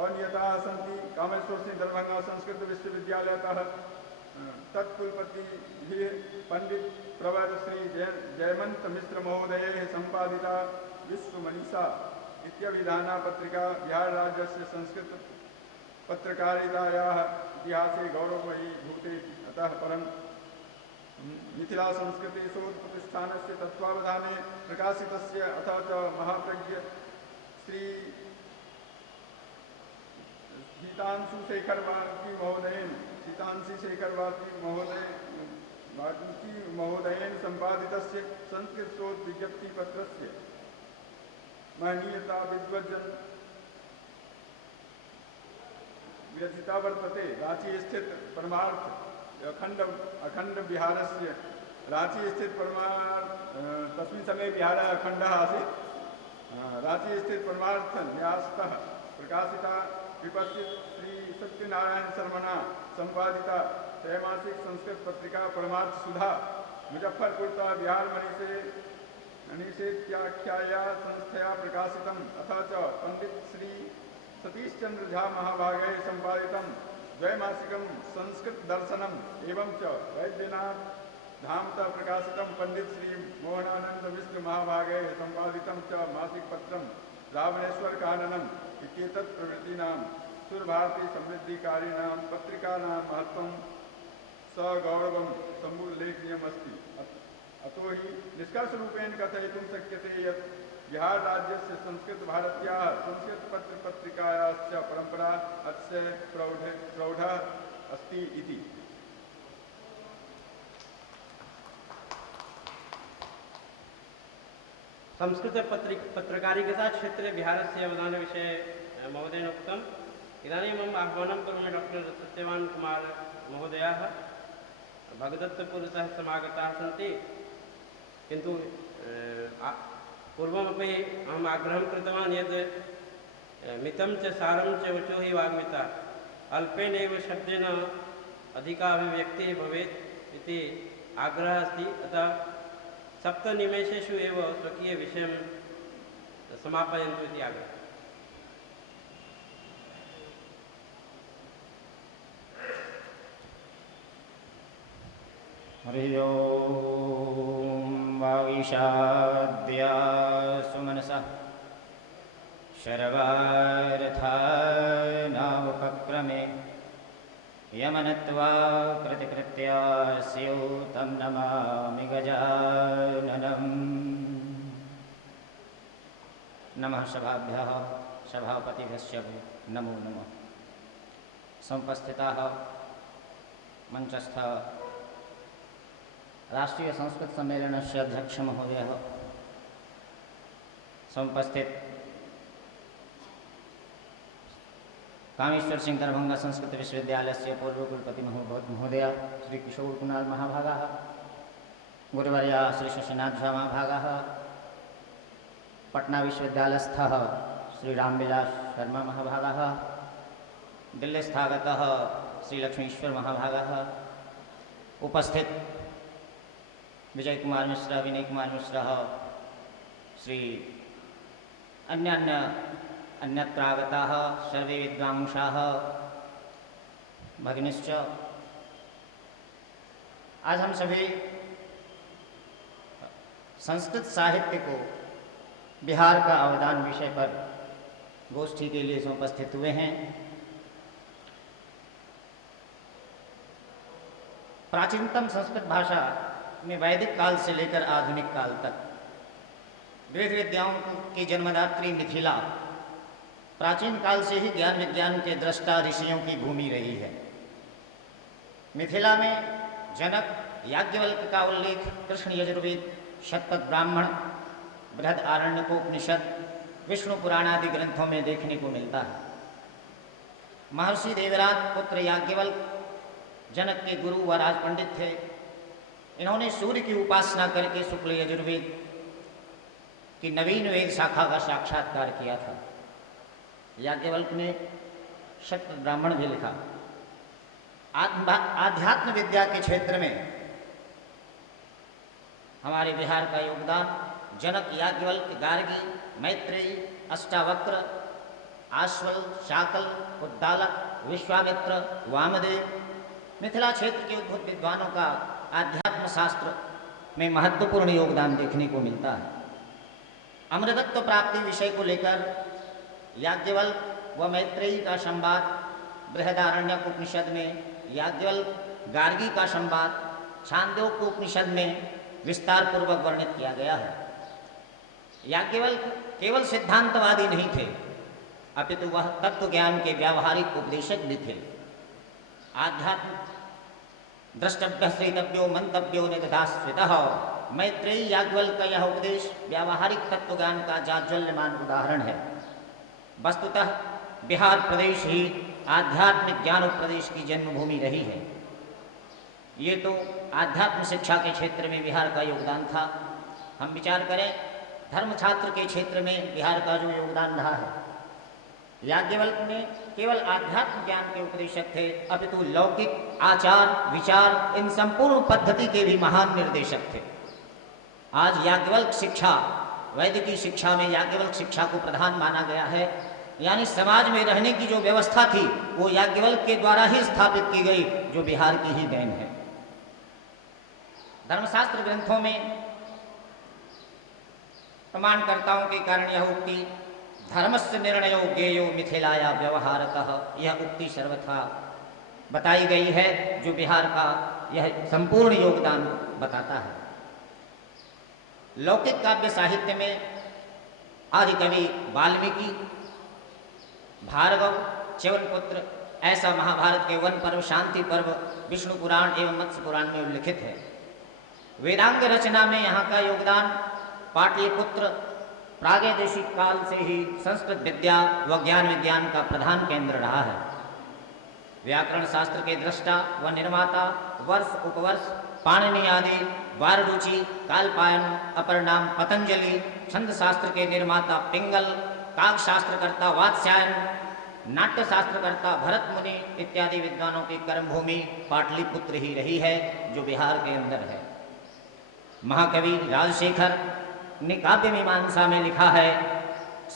अनियताः सन्ति। कामेश्वर सिंह दरभंगा संस्कृत विश्वविद्यालयतः तत्कुलपतिभिः पंडित प्रवर श्री जयमंत मिश्र महोदयैः सम्पादिता विश्वमनीषा इत्यभिधाना पत्रिका बिहार राज्यस्य संस्कृत पत्रकारितायाः इतिहासे गौरवमयी भूतेति। अतः परं मिथिला संस्कृति शोध प्रतिष्ठानस्य तत्त्वावधाने प्रकाशितस्य अथ च महाप्रज्ञ श्री सीतांशु शेखर वाल्की महोदयेन संपादितस्य संस्कृत शोध विज्ञप्ति पत्रस्य महनीयता विद्वज्जन विरचिता वर्तते। रांची स्थित परमार्थ अखंड बिहारस्य रांची स्थित परमार्थ तस्मिन् समये बिहारः अखण्डः आसीत्। रांची स्थित परमार्थ न्यासतः प्रकाशिता विपश्चित श्री सत्यनारायण शर्मणा संपादिता त्रैमासिक संस्कृत पत्रिका परमार्थ सुधा मुजफ्फरपुरतः बिहार मनीषेत्याख्याया संस्थया प्रकाशितम् अथ च पंडित श्री सतीश चंद्र झा महाभागैः संपादितं द्वैमासिकं संस्कृत दर्शनम् एवं च वैद्यनाथ धामतः प्रकाशितं पंडित श्री मोहनानंद मिश्र महाभागैः संपादितं च मासिक पत्रं रावणेश्वर काननम् इत्येतत् प्रभृतीनां सुरभारती समृद्धिकारिणां पत्रिकानां महत्त्वं सगौरवं समुल्लेखनीयमस्ति। अतो हि निष्कर्षरूपेण कथयितुं शक्यते यत् बिहार राज्यस्य संस्कृतभारत्याः संस्कृतपत्रपत्रिकायाश्च परम्परा अस्य प्रौढा अस्ति इति। पत्रकारिता क्षेत्रे बिहारस्य अवदानविषये महोदयेन उक्तम्। इदानीम् अहम् आह्वानं करोमि डॉक्टर सत्यवान् कुमार महोदयाः भगदत्तपुरतः समागताः सन्ति, किन्तु पूर्वमपि अहम् आग्रहं कृतवान् यद् मितं च सारं च वचो हि वाग्मिता, अल्पेनैव शब्देन अधिकाभिव्यक्तिः भवेत् इति आग्रहः अस्ति। अतः 7 निमेषेषु एव स्वकीयविषयं समापयन्तु इति आग्रहः। हरि ओं वागीशाद्या सुमनसः शर्वार्थानामुपक्रमे यमनत्वा प्रतिकृत्या स्यो तं नमामि गजाननम्। नमः सभाभ्यः सभापतिभ्यश्च नमो नमः। समुपस्थिताः मंचस्थ राष्ट्रीय संस्कृत सम्मेलनस्य अध्यक्ष महोदयः, समुपस्थित कामेश्वर सिंह दरभंगा संस्कृत विश्वविद्यालयस्य पूर्व कुलपति महोदय श्री किशोर कुणाल महाभागाः, गुरुवर्या श्री शशिनाथ झा महाभागाः, पटना विश्वविद्यालयस्थः श्री रामविलास शर्मा महाभागाः, दिल्लीस्थागतः श्री लक्ष्मीश्वर महाभागाः, उपस्थित विजय कुमार मिश्र, विनय कुमार मिश्र, श्री अन्यत्रागताः सर्वे विद्वांसाः भगिनीश्च। आज हम सभी संस्कृत साहित्य को बिहार का अवदान विषय पर गोष्ठी के लिए उपस्थित हुए हैं। प्राचीनतम संस्कृत भाषा में वैदिक काल से लेकर आधुनिक काल तक वेद विद्याओं की जन्मदात्री मिथिला प्राचीन काल से ही ज्ञान विज्ञान के दृष्टा ऋषियों की भूमि रही है। मिथिला में जनक याज्ञवल्क्य का उल्लेख कृष्ण यजुर्वेद, शतपथ ब्राह्मण, बृहद आरण्यकोपनिषद, विष्णु पुराण आदि ग्रंथों में देखने को मिलता है। महर्षि देवराज पुत्र याज्ञवल्क्य जनक के गुरु व राजपंडित थे। इन्होंने सूर्य की उपासना करके शुक्ल यजुर्वेद की नवीन वेद शाखा का साक्षात्कार किया था। याज्ञवल्क्य ने शतपथ ब्राह्मण भी लिखा। आध्यात्म विद्या के क्षेत्र में हमारे बिहार का योगदान जनक, याज्ञवल्क्य, गार्गी, मैत्रेयी, अष्टावक्र, आश्वल, शाकल, उद्दालक, विश्वामित्र, वामदेव, मिथिला क्षेत्र के उद्भूत विद्वानों का आध्यात्म शास्त्र में महत्वपूर्ण योगदान देखने को मिलता है। अमृतत्व प्राप्ति विषय को लेकर याज्ञवल्क्य व मैत्रेयी का संवाद, बृहदारण्यक उपनिषद में याज्ञवल्क्य गार्गी का संवाद, छांदोग्य उपनिषद में विस्तार पूर्वक वर्णित किया गया है। याज्ञवल्क्य केवल सिद्धांतवादी नहीं थे, अपितु वह तत्व ज्ञान के व्यावहारिक उपदेशक भी थे। आध्यात्म द्रष्टव्य श्रेतव्यो मंतव्यो निदधास्वितः। मैत्रेयी याज्ञवल्क्य का यह उपदेश व्यावहारिक तत्व ज्ञान का जाज्वल्यमान उदाहरण है। वस्तुतः बिहार प्रदेश ही आध्यात्मिक ज्ञान प्रदेश की जन्मभूमि रही है। ये तो आध्यात्म शिक्षा के क्षेत्र में बिहार का योगदान था। हम विचार करें धर्म छात्र के क्षेत्र में बिहार का जो योगदान रहा है। याज्ञवल्क्य ने केवल आध्यात्म ज्ञान के उपदेशक थे, अपितु लौकिक आचार विचार इन संपूर्ण पद्धति के भी महान निर्देशक थे। आज याज्ञवल्क्य शिक्षा, वैदिकी शिक्षा में याज्ञवल्क्य शिक्षा को प्रधान माना गया है। यानी समाज में रहने की जो व्यवस्था थी वो याज्ञवल्क्य के द्वारा ही स्थापित की गई, जो बिहार की ही देन है। धर्मशास्त्र ग्रंथों में प्रमाणकर्ताओं के कारण यह उक्ति धर्मस्य निर्णयो ज्ञेयो मिथिलाया व्यवहारतः, यह उक्ति सर्वथा बताई गई है, जो बिहार का यह संपूर्ण योगदान बताता है। लौकिक काव्य साहित्य में आदि कवि वाल्मीकि, भार्गव, च्यवनपुत्र ऐसा महाभारत के वन पर्व, शांति पर्व, विष्णु पुराण एवं मत्स्य पुराण में उल्लिखित है। वेदांग रचना में यहाँ का योगदान पाटलिपुत्र प्रागैतिहासिक काल से ही संस्कृत विद्या व ज्ञान विज्ञान का प्रधान केंद्र रहा है। व्याकरण शास्त्र के दृष्टा व निर्माता वर्ष, उपवर्ष, पाणिनि आदि, वाररुचि, कालपायन, अपर नाम पतंजलि, छंद शास्त्र के निर्माता पिंगल, काव्य शास्त्रकर्ता वात्स्यायन, नाट्य शास्त्रकर्ता भरत मुनि इत्यादि विद्वानों की कर्मभूमि पाटलिपुत्र ही रही है, जो बिहार के अंदर है। महाकवि राजशेखर ने काव्य मीमांसा में लिखा है,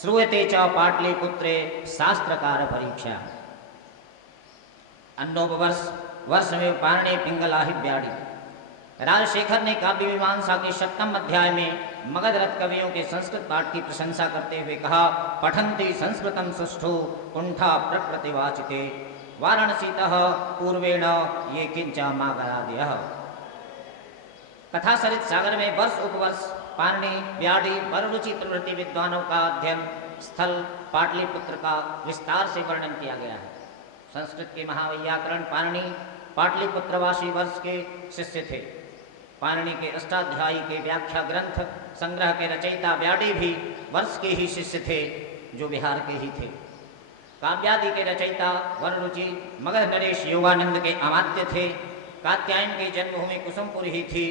श्रूयते च पाटलिपुत्रे शास्त्रकार परीक्षा। अन्नोपवर्ष वर्ष में पारणे पिंगलाहि ब्याड़ी। राजशेखर ने काव्य मीमांसा के 7वें अध्याय में मगध रथ कवियों के संस्कृत पाठ की प्रशंसा करते हुए कहा, पठन्ति संस्कृतं सुष्ठु कुंठा प्रकृतिवाचिते वाराणसीतः पूर्वेण ये किंचा मागरादयः। कथा सरित सागर में वर्ष, उपवर्ष, पाणिनि, ब्याड़ी, वररुचि प्रभृति विद्वानों का अध्ययन स्थल पाटलिपुत्र का विस्तार से वर्णन किया गया है। संस्कृत के महावैयाकरण पाणिनि पाटलिपुत्रवासी वर्ष के शिष्य थे। पाणिनि के अष्टाध्यायी के व्याख्या ग्रंथ संग्रह के रचयिता ब्याडी भी वर्ष के ही शिष्य थे, जो बिहार के ही थे। काव्यादि के रचयिता वररुचि मगध नरेश योगानंद के अमात्य थे। कात्यायन की जन्मभूमि कुसुमपुर ही थी।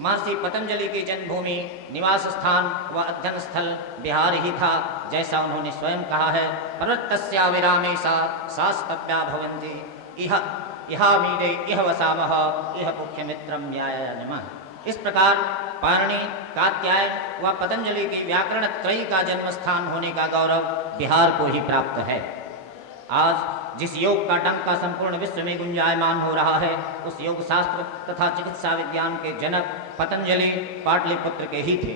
महर्षि पतंजलि की जन्मभूमि, निवास स्थान व अध्ययन स्थल बिहार ही था, जैसा उन्होंने स्वयं कहा है, पर्वतस्या विरामे सास्तव्या भवन्ति इह इहामीरे इह वसामः इह पुख्यमित्रम न्याय नमः। इस प्रकार पाणिनि, कात्यायन व पतंजलि की व्याकरण त्रयी का जन्म स्थान होने का गौरव बिहार को ही प्राप्त है। आज जिस योग का डंका संपूर्ण विश्व में गुंजायमान हो रहा है, उस योग शास्त्र तथा चिकित्सा विज्ञान के जनक पतंजलि पाटलिपुत्र के ही थे।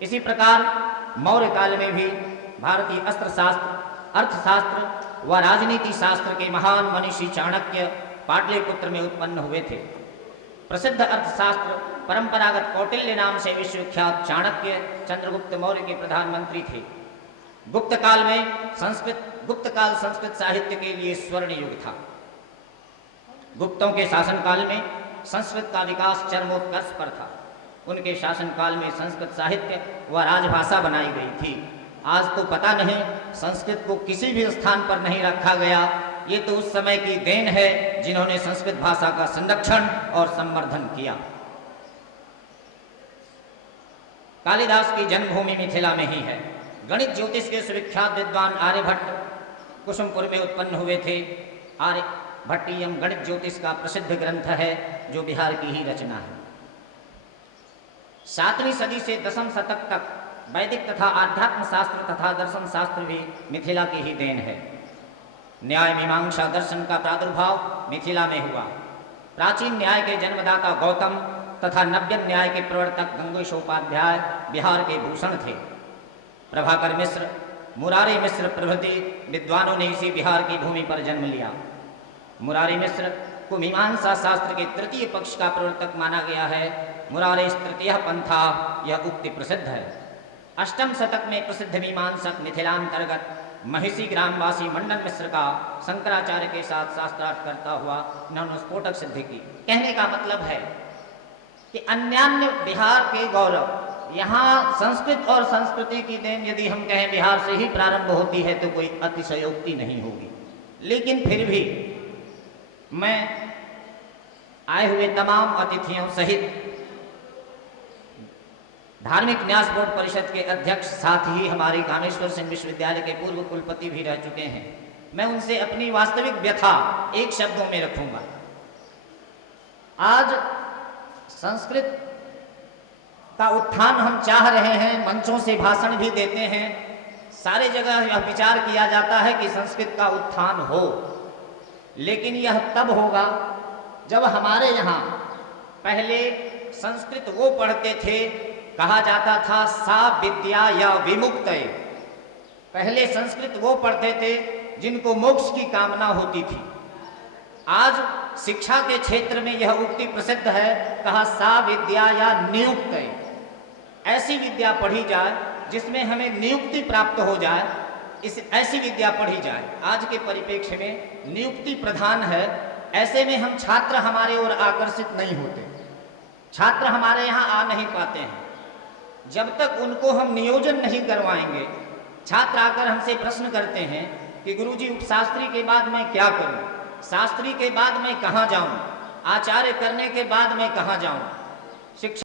इसी प्रकार मौर्य काल में भी भारतीय अस्त्र शास्त्र, अर्थशास्त्र व राजनीति शास्त्र के महान मनीषी चाणक्य पाटलिपुत्र में उत्पन्न हुए थे। प्रसिद्ध अर्थशास्त्र परंपरागत कौटिल्य नाम से विश्वविख्यात चाणक्य चंद्रगुप्त मौर्य के प्रधानमंत्री थे। गुप्त काल संस्कृत साहित्य के लिए स्वर्ण युग था। गुप्तों के शासनकाल में संस्कृत का विकास चरमोत्कर्ष पर था। उनके शासनकाल में संस्कृत साहित्य व राजभाषा बनाई गई थी। आज तो पता नहीं संस्कृत को किसी भी स्थान पर नहीं रखा गया। ये तो उस समय की देन है जिन्होंने संस्कृत भाषा का संरक्षण और संवर्धन किया। कालिदास की जन्मभूमि मिथिला में ही है। गणित ज्योतिष के सुविख्यात विद्वान आर्यभट्ट कुसुमपुर में उत्पन्न हुए थे। आर्यभट्टीयम गणित ज्योतिष का प्रसिद्ध ग्रंथ है, जो बिहार की ही रचना है। 7वीं सदी से 10वीं शतक तक वैदिक तथा आध्यात्म शास्त्र तथा दर्शन शास्त्र भी मिथिला की ही देन है। न्याय मीमांसा दर्शन का प्रादुर्भाव मिथिला में हुआ। प्राचीन न्याय के जन्मदाता गौतम तथा नव्य न्याय के प्रवर्तक गंगेशोपाध्याय बिहार के भूषण थे। प्रभाकर मिश्र, मुरारी मिश्र प्रभृति विद्वानों ने इसी बिहार की भूमि पर जन्म लिया। मुरारी मिश्र को मीमांसा शास्त्र के तृतीय पक्ष का प्रवर्तक माना गया है। मुरारी तृतीय पंथा, यह उक्ति प्रसिद्ध है। 8वें शतक में प्रसिद्ध मीमांसक मिथिलांतर्गत महिषी ग्रामवासी मंडन मिश्र का शंकराचार्य के साथ शास्त्रार्थ करता हुआ इन्होंने स्फोटक सिद्धि की। कहने का मतलब है कि अन्यान्य बिहार के गौरव, यहाँ संस्कृत और संस्कृति की देन यदि हम कहें बिहार से ही प्रारंभ होती है तो कोई अतिशयोक्ति नहीं होगी। लेकिन फिर भी मैं आए हुए तमाम अतिथियों सहित धार्मिक न्यास बोर्ड परिषद के अध्यक्ष, साथ ही हमारी कामेश्वर सिंह विश्वविद्यालय के पूर्व कुलपति भी रह चुके हैं, मैं उनसे अपनी वास्तविक व्यथा एक शब्दों में रखूंगा। आज संस्कृत का उत्थान हम चाह रहे हैं, मंचों से भाषण भी देते हैं, सारे जगह यह विचार किया जाता है कि संस्कृत का उत्थान हो। लेकिन यह तब होगा जब हमारे यहाँ पहले संस्कृत वो पढ़ते थे, कहा जाता था सा विद्या या विमुक्त। पहले संस्कृत वो पढ़ते थे जिनको मोक्ष की कामना होती थी। आज शिक्षा के क्षेत्र में यह उक्ति प्रसिद्ध है, कहा सा विद्या या नियुक्त, ऐसी विद्या पढ़ी जाए जिसमें हमें नियुक्ति प्राप्त हो जाए, इस ऐसी विद्या पढ़ी जाए। आज के परिप्रेक्ष्य में नियुक्ति प्रधान है, ऐसे में हम छात्र हमारे ओर आकर्षित नहीं होते, छात्र हमारे यहाँ आ नहीं पाते हैं। जब तक उनको हम नियोजन नहीं करवाएंगे, छात्र आकर हमसे प्रश्न करते हैं कि गुरुजी उपशास्त्री के बाद मैं क्या करूं, शास्त्री के बाद मैं कहाँ जाऊं, आचार्य करने के बाद मैं कहाँ जाऊं, शिक्षा